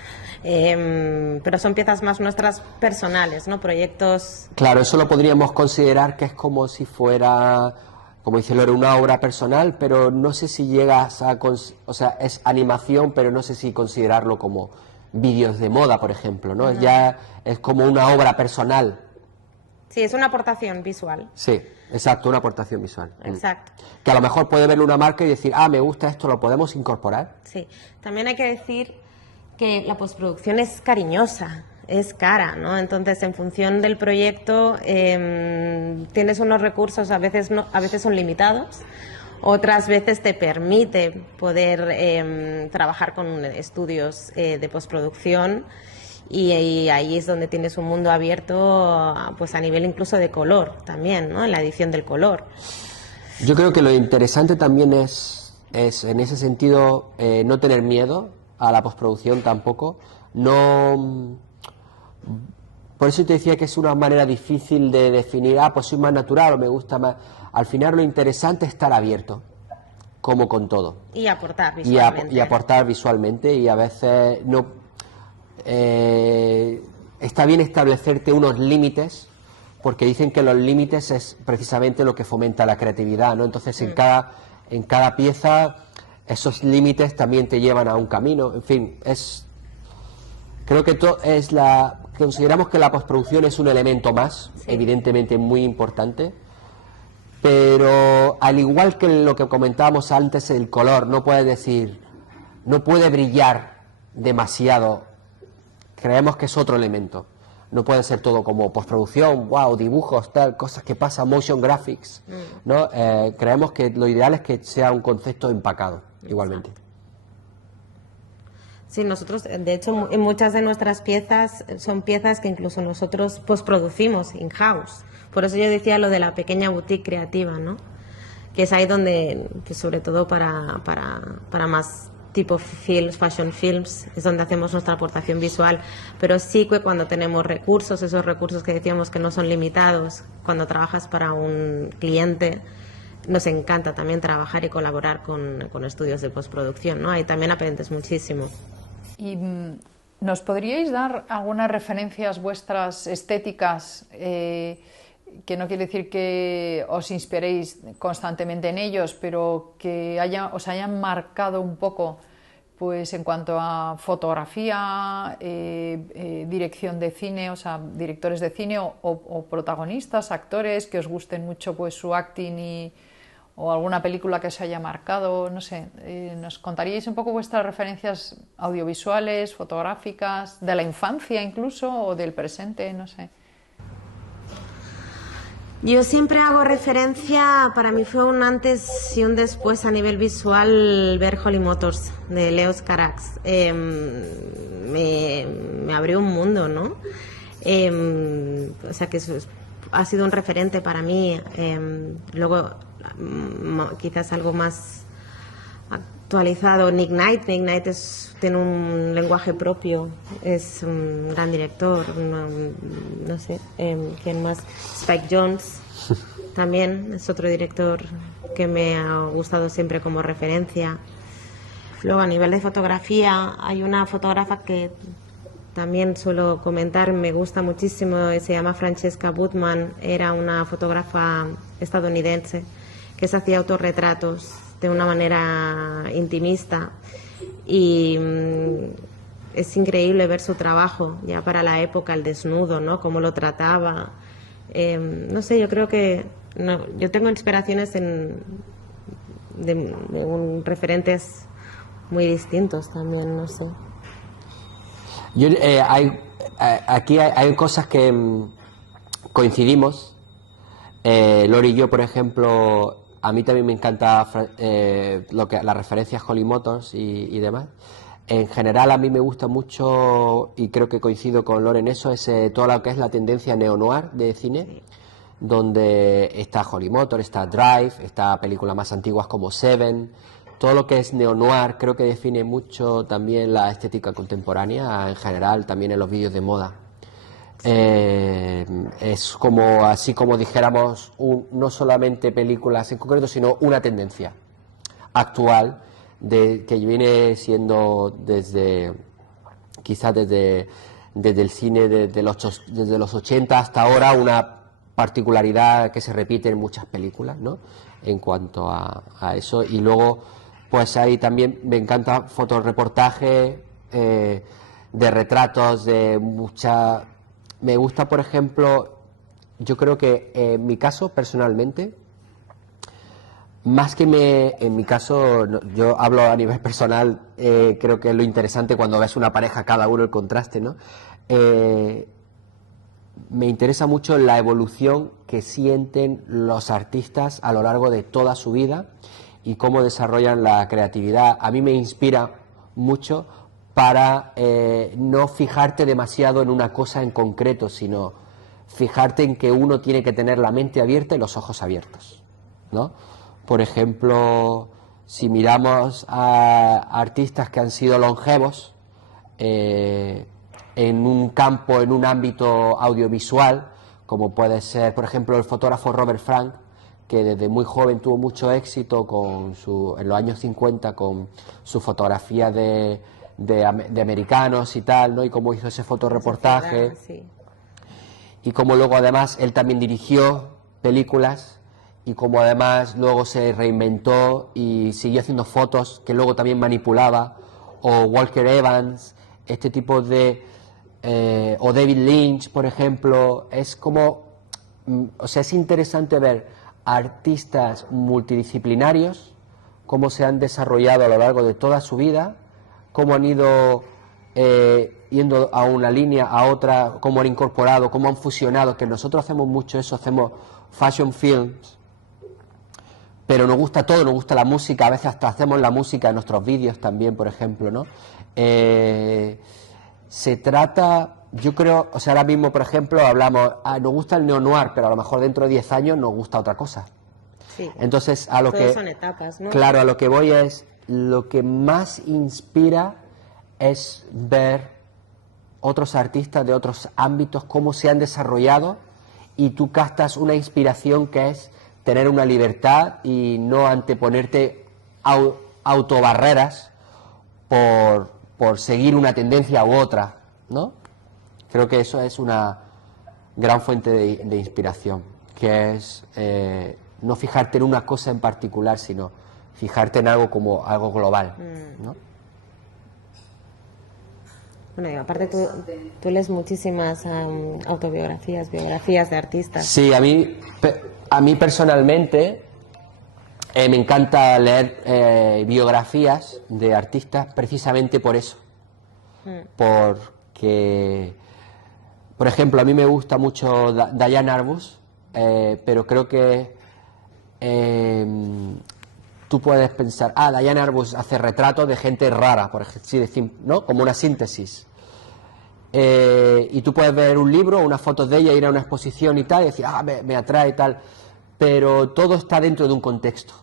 Pero son piezas más nuestras personales, ¿no? Proyectos... Claro, eso lo podríamos considerar que es como si fuera, como dice Lore, una obra personal, pero no sé si llegas a... O sea, es animación, pero no sé si considerarlo como vídeos de moda, por ejemplo, ¿no? Ya es como una obra personal. Sí, es una aportación visual. Sí, exacto, una aportación visual. Exacto. Que a lo mejor puede verlo una marca y decir, ah, me gusta esto, ¿lo podemos incorporar? Sí, también hay que decir que la postproducción es cariñosa, es cara, ¿no? Entonces, en función del proyecto, tienes unos recursos, a veces son limitados, otras veces te permite poder trabajar con estudios de postproducción y ahí es donde tienes un mundo abierto, pues a nivel incluso de color también, ¿no? En la edición del color. Yo creo que lo interesante también es en ese sentido, no tener miedo a la postproducción tampoco. No, por eso te decía que es una manera difícil de definir, pues soy más natural o me gusta más. Al final lo interesante es estar abierto, como con todo. Y aportar visualmente. Y aportar visualmente, y a veces no está bien establecerte unos límites, porque dicen que los límites es precisamente lo que fomenta la creatividad, ¿no? Entonces en cada pieza esos límites también te llevan a un camino. En fin, creo que consideramos que la postproducción es un elemento más, evidentemente muy importante, pero al igual que lo que comentábamos antes, el color no puede brillar demasiado. Creemos que es otro elemento. No puede ser todo como postproducción, wow, dibujos, tal, cosas que pasan, motion graphics, ¿no? Creemos que lo ideal es que sea un concepto empacado, igualmente. Sí, nosotros, de hecho, en muchas de nuestras piezas son piezas que incluso nosotros postproducimos in-house. Por eso yo decía lo de la pequeña boutique creativa, ¿no? Que es ahí donde, pues sobre todo para más tipo films, fashion films, es donde hacemos nuestra aportación visual, pero sí que cuando tenemos recursos, esos recursos que decíamos que no son limitados, cuando trabajas para un cliente, nos encanta también trabajar y colaborar con estudios de postproducción, ¿no? Ahí también aprendes muchísimo. ¿Y nos podríais dar algunas referencias vuestras estéticas, que no quiere decir que os inspiréis constantemente en ellos, pero que os hayan marcado un poco pues en cuanto a fotografía, dirección de cine, o sea, directores de cine o protagonistas, actores que os gusten mucho pues su acting o alguna película que os haya marcado, no sé, ¿nos contaríais un poco vuestras referencias audiovisuales, fotográficas, de la infancia incluso o del presente, no sé? Yo siempre hago referencia, para mí fue un antes y un después a nivel visual ver Holly Motors de Leos Carax. Me abrió un mundo, ¿no? O sea que ha sido un referente para mí. Luego, quizás algo más actualizado, Nick Knight. Nick Knight tiene un lenguaje propio, es un gran director, no sé, ¿quién más? Spike Jonze también es otro director que me ha gustado siempre como referencia. Luego a nivel de fotografía hay una fotógrafa que también suelo comentar, me gusta muchísimo, se llama Francesca Bootman, era una fotógrafa estadounidense que se hacía autorretratos de una manera intimista y es increíble ver su trabajo ya para la época, el desnudo, ¿no? Cómo lo trataba. No sé, yo creo que yo tengo inspiraciones de referentes muy distintos también, no sé. Aquí hay cosas que coincidimos. Lori y yo, por ejemplo, a mí también me encanta las referencias Holly Motors y demás. En general a mí me gusta mucho, y creo que coincido con Lore en eso, es todo lo que es la tendencia neo-noir de cine, donde está Holly Motors, está Drive, está películas más antiguas como Seven. Todo lo que es neo-noir creo que define mucho también la estética contemporánea, en general también en los vídeos de moda. Es como, así como dijéramos, no solamente películas en concreto, sino una tendencia actual que viene siendo quizás desde el cine desde los 80 hasta ahora, una particularidad que se repite en muchas películas, ¿no? En cuanto a eso. Y luego pues ahí también me encanta fotoreportaje, de retratos, me gusta, por ejemplo, yo creo que en mi caso personalmente, más que en mi caso, yo hablo a nivel personal, creo que es lo interesante cuando ves una pareja, cada uno el contraste, ¿no? Me interesa mucho la evolución que sienten los artistas a lo largo de toda su vida y cómo desarrollan la creatividad. A mí me inspira mucho para no fijarte demasiado en una cosa en concreto, sino fijarte en que uno tiene que tener la mente abierta y los ojos abiertos, ¿no? Por ejemplo, si miramos a artistas que han sido longevos en un campo, en un ámbito audiovisual, como puede ser, por ejemplo, el fotógrafo Robert Frank, que desde muy joven tuvo mucho éxito en los años 50 con su fotografía de americanos y tal, ¿no? Y cómo hizo ese fotoreportaje. Sí. Y cómo luego además él también dirigió películas y como además luego se reinventó y siguió haciendo fotos que luego también manipulaba, o Walker Evans, este tipo o David Lynch, por ejemplo. Es como, o sea, es interesante ver artistas multidisciplinarios, cómo se han desarrollado a lo largo de toda su vida, cómo han ido yendo a una línea, a otra, cómo han incorporado, cómo han fusionado, que nosotros hacemos mucho eso, hacemos fashion films, pero nos gusta todo, nos gusta la música, a veces hasta hacemos la música en nuestros vídeos también, por ejemplo, ¿no? Se trata, yo creo, o sea, ahora mismo, por ejemplo, hablamos, nos gusta el neo-noir, pero a lo mejor dentro de 10 años nos gusta otra cosa. Sí. Entonces, son etapas, ¿no? Claro, a lo que voy es, lo que más inspira es ver otros artistas de otros ámbitos, cómo se han desarrollado, y tú captas una inspiración que es tener una libertad y no anteponerte autobarreras por seguir una tendencia u otra, ¿no? Creo que eso es una gran fuente de inspiración, que es no fijarte en una cosa en particular, sino fijarte en algo como algo global, ¿no? Bueno, y aparte tú lees muchísimas autobiografías, biografías de artistas. Sí, a mí personalmente me encanta leer biografías de artistas precisamente por eso. Porque, por ejemplo, a mí me gusta mucho Diane Arbus, pero creo que tú puedes pensar, Diane Arbus hace retratos de gente rara, por ejemplo, sí, ¿no? Como una síntesis. Y tú puedes ver un libro, unas fotos de ella, ir a una exposición y tal, y decir, me atrae y tal, pero todo está dentro de un contexto.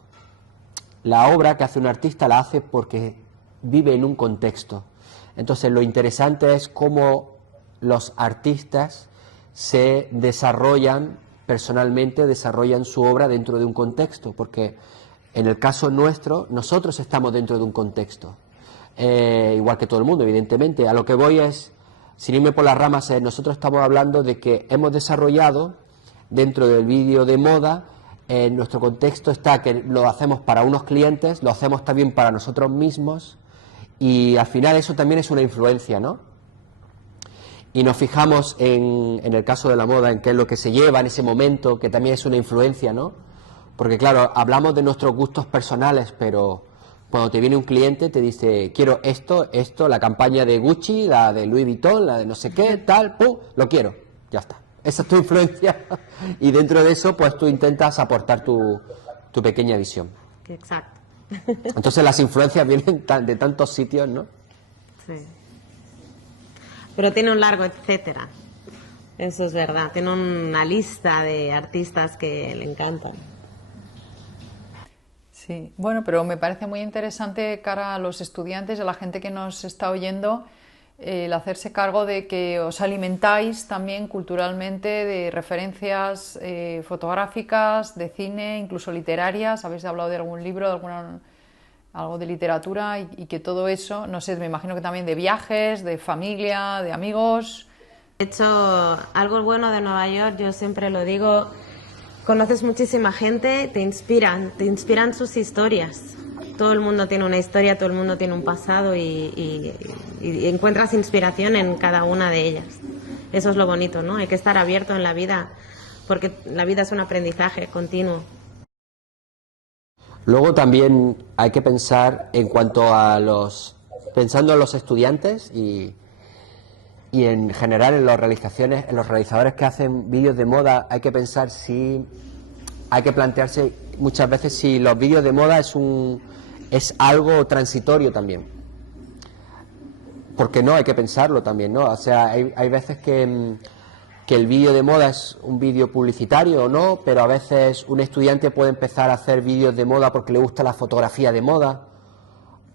La obra que hace un artista la hace porque vive en un contexto. Entonces lo interesante es cómo los artistas se desarrollan personalmente, desarrollan su obra dentro de un contexto, porque en el caso nuestro, nosotros estamos dentro de un contexto, igual que todo el mundo, evidentemente. A lo que voy es, sin irme por las ramas, nosotros estamos hablando de que hemos desarrollado dentro del vídeo de moda, en nuestro contexto está que lo hacemos para unos clientes, lo hacemos también para nosotros mismos, y al final eso también es una influencia, ¿no? Y nos fijamos en el caso de la moda, en qué es lo que se lleva en ese momento, que también es una influencia, ¿no? Porque claro, hablamos de nuestros gustos personales, pero cuando te viene un cliente te dice, quiero esto, la campaña de Gucci, la de Louis Vuitton, la de no sé qué, tal, ¡pum!, lo quiero, ya está. Esa es tu influencia y dentro de eso pues tú intentas aportar tu pequeña visión. Exacto. Entonces las influencias vienen de tantos sitios, ¿no? Sí. Pero tiene un largo etcétera. Eso es verdad. Tiene una lista de artistas que le encantan. Sí, bueno, pero me parece muy interesante cara a los estudiantes, a la gente que nos está oyendo, el hacerse cargo de que os alimentáis también culturalmente de referencias fotográficas, de cine, incluso literarias. Habéis hablado de algún libro, de algo de literatura y que todo eso, no sé, me imagino que también de viajes, de familia, de amigos. De hecho, algo bueno de Nueva York, yo siempre lo digo, conoces muchísima gente, te inspiran sus historias. Todo el mundo tiene una historia, todo el mundo tiene un pasado y encuentras inspiración en cada una de ellas. Eso es lo bonito, ¿no? Hay que estar abierto en la vida, porque la vida es un aprendizaje continuo. Luego también hay que pensar en cuanto a pensando en los estudiantes y en general en en los realizadores que hacen vídeos de moda, hay que pensar hay que plantearse muchas veces si los vídeos de moda es algo transitorio también. Porque no, hay que pensarlo también, ¿no? O sea, hay veces que el vídeo de moda es un vídeo publicitario o no, pero a veces un estudiante puede empezar a hacer vídeos de moda porque le gusta la fotografía de moda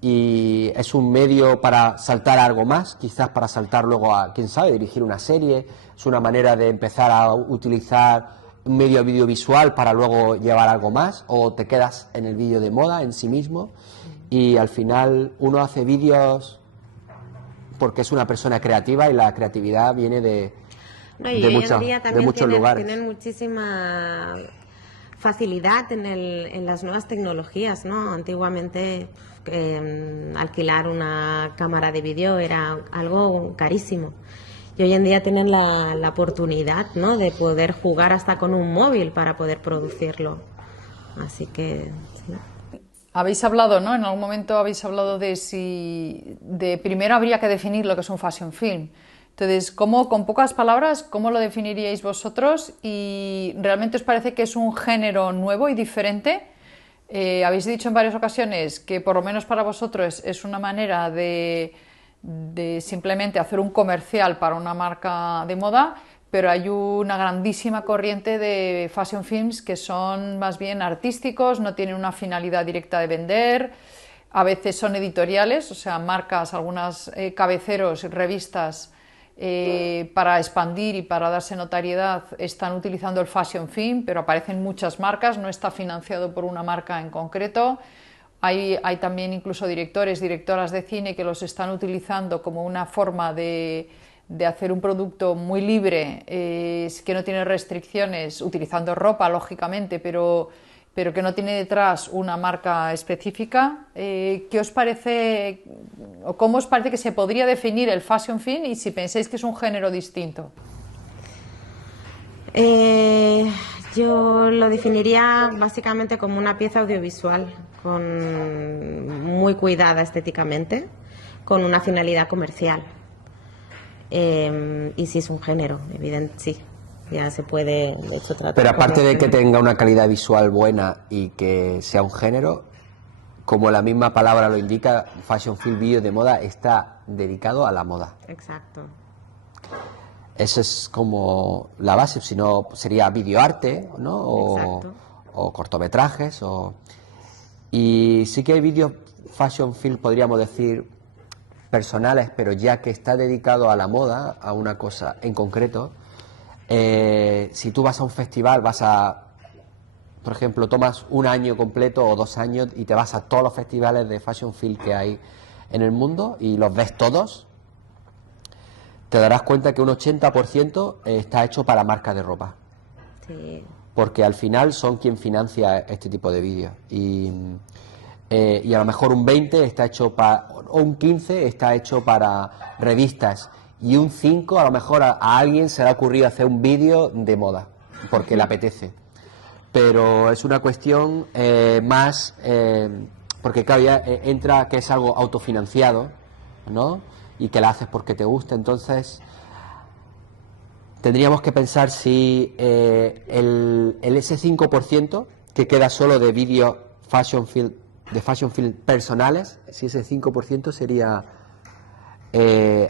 y es un medio para saltar a algo más, quizás para saltar luego a, quién sabe, dirigir una serie. Es una manera de empezar a utilizar un medio audiovisual para luego llevar algo más, o te quedas en el vídeo de moda en sí mismo y al final uno hace vídeos porque es una persona creativa y la creatividad viene de muchos lugares. Tienen muchísima facilidad en las nuevas tecnologías, ¿no? Antiguamente alquilar una cámara de vídeo era algo carísimo. Y hoy en día tienen la oportunidad, ¿no?, de poder jugar hasta con un móvil para poder producirlo. Así que sí. Habéis hablado, ¿no? En algún momento habéis hablado de primero habría que definir lo que es un fashion film. Entonces, con pocas palabras, ¿cómo lo definiríais vosotros? ¿Y realmente os parece que es un género nuevo y diferente? Habéis dicho en varias ocasiones que por lo menos para vosotros es una manera de simplemente hacer un comercial para una marca de moda, pero hay una grandísima corriente de fashion films que son más bien artísticos, no tienen una finalidad directa de vender, a veces son editoriales, o sea, marcas, algunas cabeceros, revistas, para expandir y para darse notariedad están utilizando el fashion film, pero aparecen muchas marcas, no está financiado por una marca en concreto. Hay también incluso directoras de cine que los están utilizando como una forma de hacer un producto muy libre, que no tiene restricciones, utilizando ropa, lógicamente, pero pero que no tiene detrás una marca específica. ¿Qué os parece o cómo os parece que se podría definir el fashion film y si pensáis que es un género distinto? Yo lo definiría básicamente como una pieza audiovisual muy cuidada estéticamente, con una finalidad comercial. Y sí es un género, evidente, sí. Ya se puede, de hecho, tratar. Pero aparte como de que género. tenga una calidad visual buena y que sea un género, como la misma palabra lo indica, fashion film, vídeo de moda, está dedicado a la moda. Exacto. Esa es como la base, si no sería videoarte, ¿no? Exacto. O cortometrajes, y sí que hay vídeos fashion film, podríamos decir, personales, pero ya que está dedicado a la moda, a una cosa en concreto. Si tú vas a un festival, por ejemplo, tomas un año completo o 2 años y te vas a todos los festivales de fashion film que hay en el mundo y los ves todos, te darás cuenta que un 80% está hecho para marcas de ropa. Sí. Porque al final son quien financia este tipo de vídeos. Y a lo mejor un 20 está hecho o un 15 está hecho para revistas. Y un 5 a lo mejor a alguien se le ha ocurrido hacer un vídeo de moda, porque le apetece. Pero es una cuestión más, porque claro, ya entra que es algo autofinanciado, ¿no? Y que la haces porque te gusta, entonces tendríamos que pensar si ese 5% que queda solo de vídeos fashion film personales, si ese 5% sería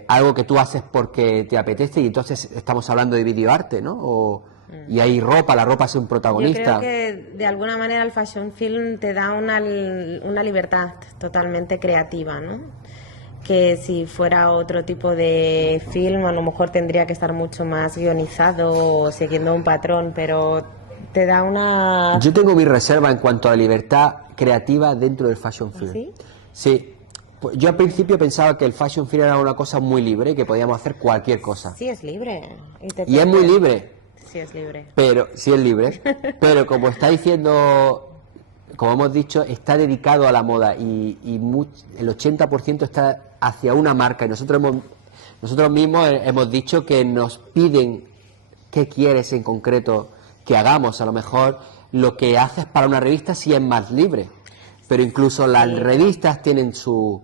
algo que tú haces porque te apetece, y entonces estamos hablando de videoarte, ¿no? Y hay ropa, la ropa es un protagonista. Yo creo que de alguna manera el fashion film te da una libertad totalmente creativa, ¿no? Que si fuera otro tipo de film a lo mejor tendría que estar mucho más guionizado o siguiendo un patrón, pero te da una... Yo tengo mi reserva en cuanto a la libertad creativa dentro del fashion film. ¿Sí? Sí. Yo al principio pensaba que el fashion film era una cosa muy libre, que podíamos hacer cualquier cosa. Sí, es libre. Y es muy libre. Sí, es libre. Pero, sí es libre. Pero como está diciendo, como hemos dicho, está dedicado a la moda y el 80% está hacia una marca. Y nosotros mismos hemos dicho que nos piden qué quieres en concreto que hagamos. A lo mejor lo que haces para una revista sí es más libre. Pero incluso las revistas tienen su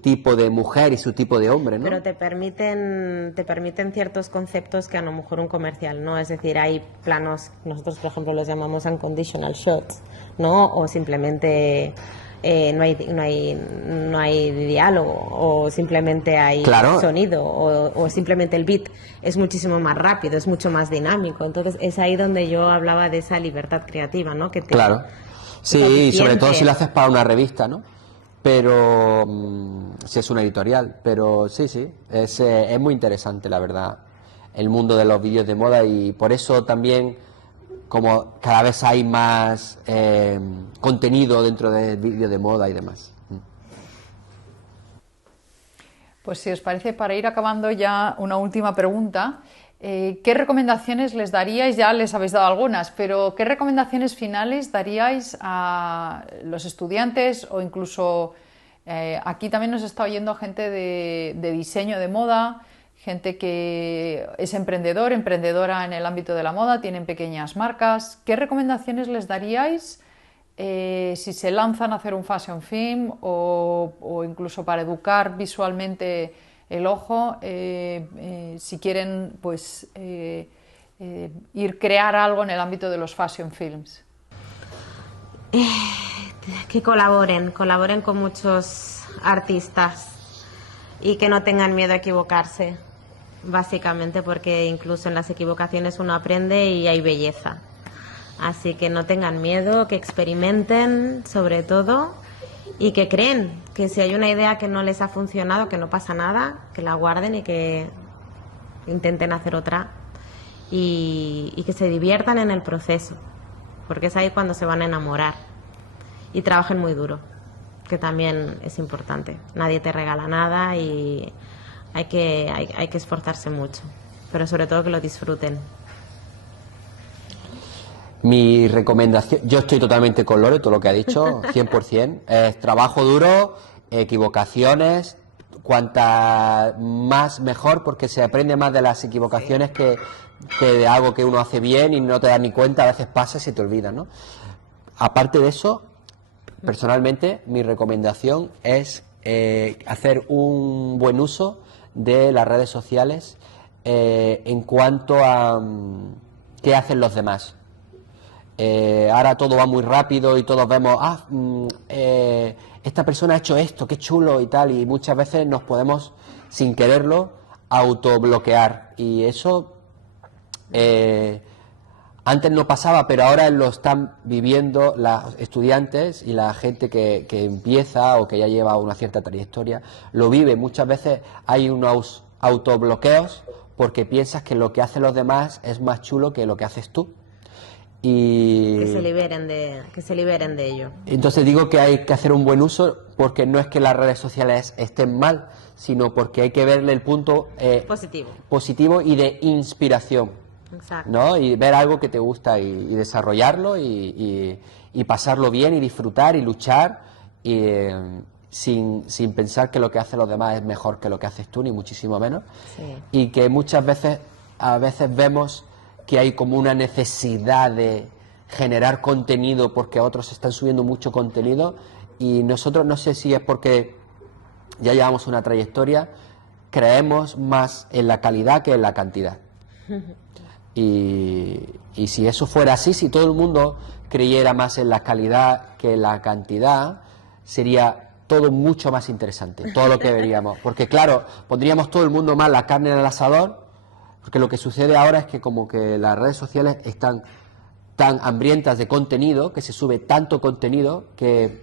tipo de mujer y su tipo de hombre, ¿no? Pero te permiten ciertos conceptos que a lo mejor un comercial no. Es decir, hay planos, nosotros por ejemplo los llamamos unconditional shots, ¿no? O simplemente no hay diálogo, o simplemente hay sonido, o simplemente el beat es muchísimo más rápido, es mucho más dinámico. Entonces es ahí donde yo hablaba de esa libertad creativa, ¿no? Que claro. Sí, sobre todo si lo haces para una revista, ¿no? Pero si es una editorial, pero sí, es muy interesante, la verdad, el mundo de los vídeos de moda, y por eso también, como cada vez hay más contenido dentro del vídeo de moda y demás. Pues si os parece, para ir acabando ya, una última pregunta. ¿Qué recomendaciones les daríais? Ya les habéis dado algunas, pero ¿qué recomendaciones finales daríais a los estudiantes o incluso aquí también nos está oyendo gente de diseño de moda, gente que es emprendedora en el ámbito de la moda, tienen pequeñas marcas? ¿Qué recomendaciones les daríais si se lanzan a hacer un fashion film o incluso para educar visualmente el ojo, si quieren pues crear algo en el ámbito de los fashion films? Que colaboren con muchos artistas y que no tengan miedo a equivocarse, básicamente, porque incluso en las equivocaciones uno aprende y hay belleza. Así que no tengan miedo, que experimenten sobre todo, y que creen que si hay una idea que no les ha funcionado, que no pasa nada, que la guarden y que intenten hacer otra, y que se diviertan en el proceso, porque es ahí cuando se van a enamorar, y trabajen muy duro, que también es importante. Nadie te regala nada y hay que esforzarse mucho, pero sobre todo que lo disfruten. Mi recomendación, yo estoy totalmente con Lore, todo lo que ha dicho, 100%, es trabajo duro, equivocaciones, cuanta más mejor, porque se aprende más de las equivocaciones que de algo que uno hace bien y no te das ni cuenta, a veces pasa y se te olvida, ¿no? Aparte de eso, personalmente, mi recomendación es hacer un buen uso de las redes sociales en cuanto a qué hacen los demás. Ahora todo va muy rápido y todos vemos, esta persona ha hecho esto, qué chulo y tal, y muchas veces nos podemos, sin quererlo, autobloquear, y eso antes no pasaba, pero ahora lo están viviendo los estudiantes y la gente que empieza o que ya lleva una cierta trayectoria, lo vive. Muchas veces hay unos autobloqueos porque piensas que lo que hacen los demás es más chulo que lo que haces tú. Y que se liberen de ello. entonces digo que hay que hacer un buen uso, porque no es que las redes sociales estén mal, sino porque hay que verle el punto positivo y de inspiración. Exacto. ¿No? Y ver algo que te gusta y desarrollarlo y pasarlo bien y disfrutar y luchar sin pensar que lo que hacen los demás es mejor que lo que haces tú, ni muchísimo menos. Sí. Y que muchas veces, vemos que hay como una necesidad de generar contenido porque otros están subiendo mucho contenido, y nosotros, no sé si es porque ya llevamos una trayectoria, creemos más en la calidad que en la cantidad. Y si eso fuera así, si todo el mundo creyera más en la calidad que en la cantidad, sería todo mucho más interesante, todo lo que veríamos. Porque claro, pondríamos todo el mundo más la carne en el asador, porque lo que sucede ahora es que como que las redes sociales están tan hambrientas de contenido, que se sube tanto contenido, que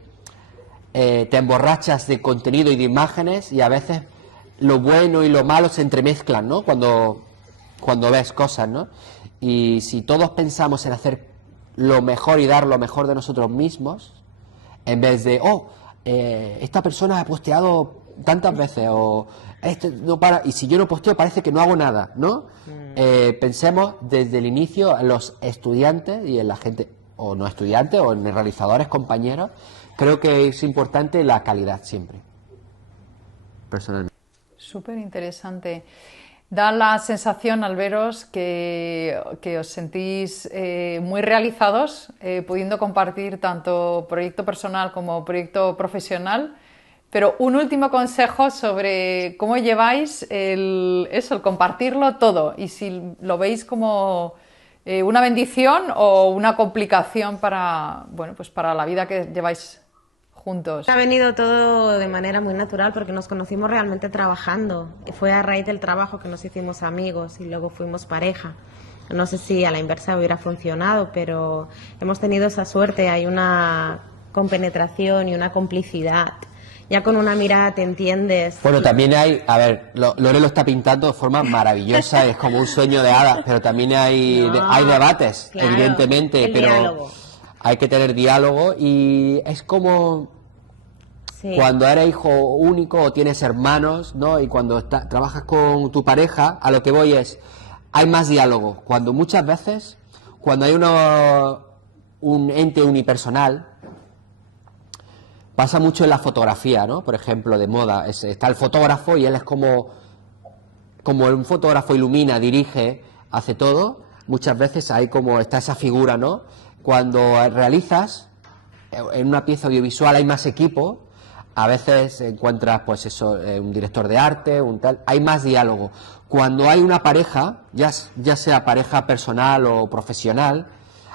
te emborrachas de contenido y de imágenes, y a veces lo bueno y lo malo se entremezclan, ¿no? Cuando ves cosas, ¿no? Y si todos pensamos en hacer lo mejor y dar lo mejor de nosotros mismos, en vez de, esta persona ha posteado tantas veces, o este no para, y si yo no posteo parece que no hago nada, ¿no? Pensemos desde el inicio en los estudiantes y en la gente, o no estudiantes, o en realizadores, compañeros. Creo que es importante la calidad siempre, personalmente. Súper interesante. Da la sensación al veros que os sentís muy realizados, pudiendo compartir tanto proyecto personal como proyecto profesional. Pero un último consejo sobre cómo lleváis el compartirlo todo, y si lo veis como una bendición o una complicación para la vida que lleváis juntos. Ha venido todo de manera muy natural porque nos conocimos realmente trabajando. Fue a raíz del trabajo que nos hicimos amigos y luego fuimos pareja. No sé si a la inversa hubiera funcionado, pero hemos tenido esa suerte. Hay una compenetración y una complicidad. Ya con una mirada te entiendes. Bueno, también hay, Lore lo está pintando de forma maravillosa, es como un sueño de hadas, pero también hay debates, claro, evidentemente, pero diálogo. Hay que tener diálogo, y es como cuando eres hijo único o tienes hermanos, ¿no? Y cuando trabajas con tu pareja, a lo que voy es, hay más diálogo. Cuando muchas veces, cuando hay un ente unipersonal, pasa mucho en la fotografía, ¿no? Por ejemplo, de moda, está el fotógrafo y él es como un fotógrafo ilumina, dirige, hace todo. Muchas veces hay como está esa figura, ¿no? Cuando realizas en una pieza audiovisual hay más equipo, a veces encuentras pues eso, un director de arte, hay más diálogo. Cuando hay una pareja, ya sea pareja personal o profesional,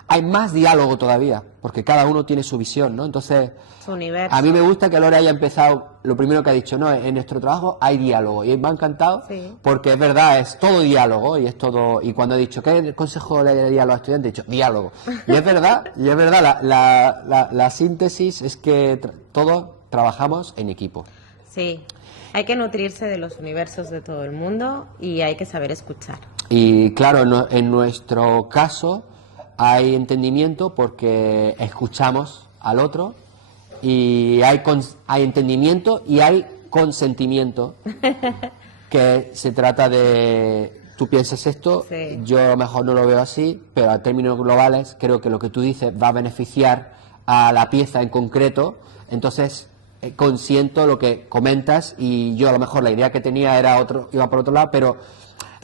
hay más diálogo todavía, porque cada uno tiene su visión, ¿no? Entonces, su universo. A mí me gusta que Lore haya empezado, lo primero que ha dicho, no, en nuestro trabajo hay diálogo, y me ha encantado, porque es verdad, es todo diálogo, y es todo, y cuando ha dicho, ¿qué consejo le daría a los estudiantes? He dicho, diálogo. Y es verdad, la síntesis es que todos trabajamos en equipo. Sí, hay que nutrirse de los universos de todo el mundo y hay que saber escuchar. Y claro, en nuestro caso hay entendimiento porque escuchamos al otro, y hay entendimiento y hay consentimiento, que se trata de tú piensas esto, Sí. yo a lo mejor no lo veo así, pero a términos globales creo que lo que tú dices va a beneficiar a la pieza en concreto, entonces consiento lo que comentas y yo a lo mejor la idea que tenía iba por otro lado, pero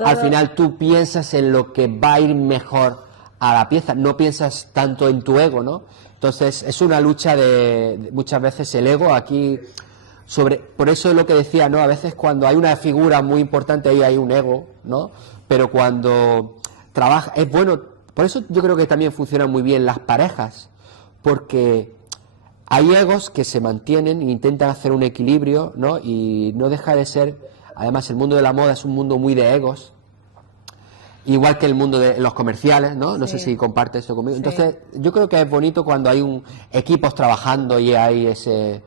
al final tú piensas en lo que va a ir mejor a la pieza, no piensas tanto en tu ego, ¿no? Entonces es una lucha de muchas veces el ego aquí por eso es lo que decía, ¿no? A veces cuando hay una figura muy importante ahí hay un ego, ¿no? Pero cuando trabaja, es bueno, por eso yo creo que también funcionan muy bien las parejas, porque hay egos que se mantienen e intentan hacer un equilibrio, ¿no? Y no deja de ser, además el mundo de la moda es un mundo muy de egos, igual que el mundo de los comerciales, ¿no? No sé si compartes esto conmigo. Sí. Entonces, yo creo que es bonito cuando hay equipos trabajando y hay ese...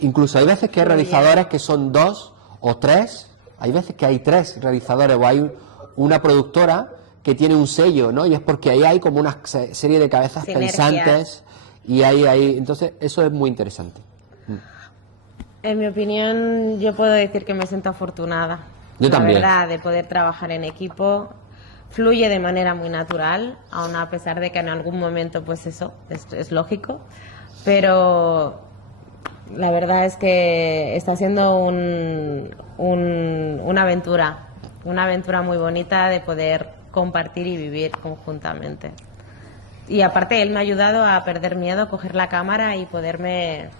incluso hay veces que hay realizadores que son 2 o 3, hay veces que hay 3 realizadores o hay una productora que tiene un sello, ¿no? Y es porque ahí hay como una serie de cabezas Sinergias. pensantes y entonces eso es muy interesante. En mi opinión, yo puedo decir que me siento afortunada. Yo también. La verdad, de poder trabajar en equipo. Fluye de manera muy natural, aun a pesar de que en algún momento, pues eso, es lógico. Pero la verdad es que está siendo una aventura muy bonita de poder compartir y vivir conjuntamente. Y aparte, él me ha ayudado a perder miedo, a coger la cámara y poderme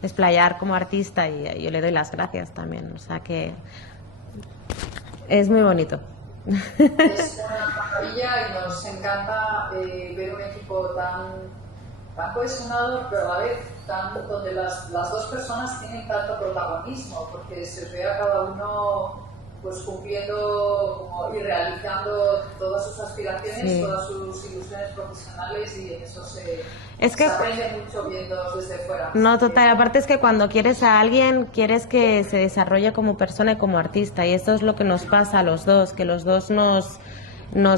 desplayar como artista, y yo le doy las gracias también. O sea que es muy bonito. Es una maravilla y nos encanta ver un equipo tan cohesionado, pero a la vez donde las dos personas tienen tanto protagonismo, porque se ve a cada uno pues cumpliendo y realizando todas sus aspiraciones, Sí. todas sus ilusiones profesionales, y en eso se Es que aprende mucho viendo desde fuera. no, total, aparte es que cuando quieres a alguien, quieres que se desarrolle como persona y como artista, y esto es lo que nos pasa a los dos, que los dos nos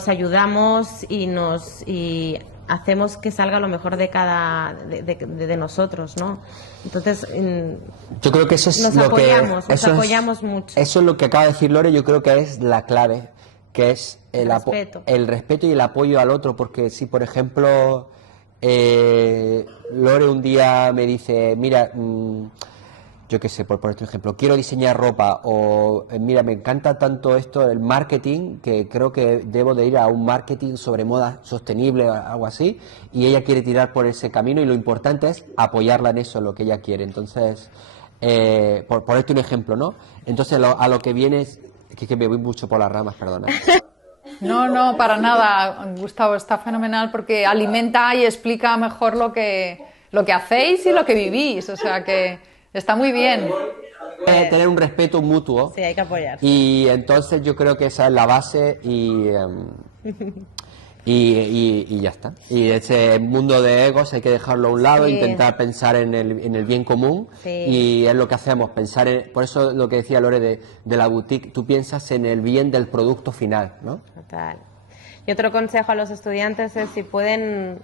ayudamos y hacemos que salga lo mejor de nosotros, ¿no? Entonces, Yo creo que eso es nos apoyamos mucho. Eso es lo que acaba de decir Lore, yo creo que es la clave, que es Respeto. el respeto y el apoyo al otro, porque si por ejemplo Lore un día me dice, mira, yo qué sé, por poner otro ejemplo, quiero diseñar ropa, o mira, me encanta tanto esto, el marketing, que creo que debo de ir a un marketing sobre moda sostenible o algo así, y ella quiere tirar por ese camino, y lo importante es apoyarla en eso, lo que ella quiere. Entonces, por ponerte un ejemplo, ¿no? Entonces, a lo que viene es que me voy mucho por las ramas, perdona. No, para nada, Gustavo, está fenomenal porque alimenta y explica mejor lo que hacéis y lo que vivís, o sea que está muy bien. Tener un respeto mutuo. Sí, hay que apoyarse. Y entonces yo creo que esa es la base y ya está. Y ese mundo de egos hay que dejarlo a un lado, Sí. intentar pensar en el bien común, Sí. y es lo que hacemos, pensar por eso lo que decía Lore de la boutique, tú piensas en el bien del producto final, ¿no? Total. Y otro consejo a los estudiantes es, si pueden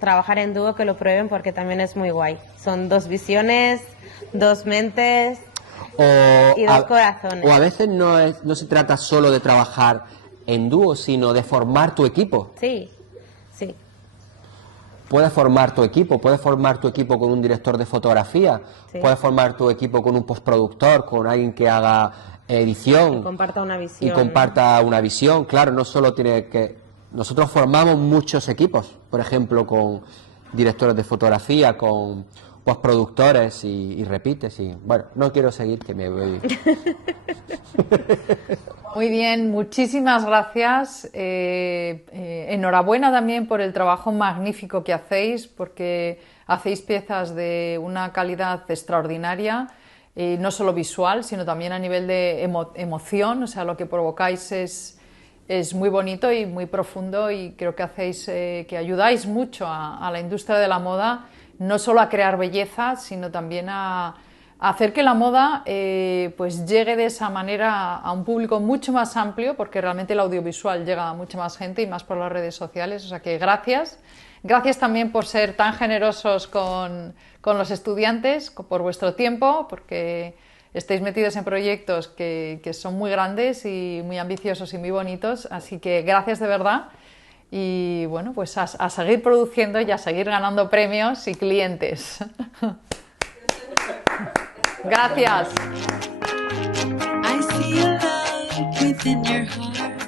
trabajar en dúo, que lo prueben, porque también es muy guay. Son 2 visiones, 2 mentes y 2 corazones. O a veces no se trata solo de trabajar en dúo, sino de formar tu equipo. Sí, sí. Puedes formar tu equipo con un director de fotografía, Sí. puedes formar tu equipo con un postproductor, con alguien que haga edición Que comparta una y visión. comparta una visión. Claro, no solo tiene que... Nosotros formamos muchos equipos, por ejemplo, con directores de fotografía, con postproductores y repites. Y bueno, no quiero seguir, que me voy... Muy bien, muchísimas gracias. Enhorabuena también por el trabajo magnífico que hacéis, porque hacéis piezas de una calidad extraordinaria, no solo visual, sino también a nivel de emoción. O sea, lo que provocáis es muy bonito y muy profundo, y creo que hacéis, que ayudáis mucho a la industria de la moda, no solo a crear belleza, sino también a hacer que la moda pues llegue de esa manera a un público mucho más amplio, porque realmente el audiovisual llega a mucha más gente y más por las redes sociales. O sea que gracias. Gracias también por ser tan generosos con los estudiantes, por vuestro tiempo, porque estéis metidos en proyectos que son muy grandes y muy ambiciosos y muy bonitos, así que gracias de verdad y bueno, pues a seguir produciendo y a seguir ganando premios y clientes. Gracias. I see a love within your heart.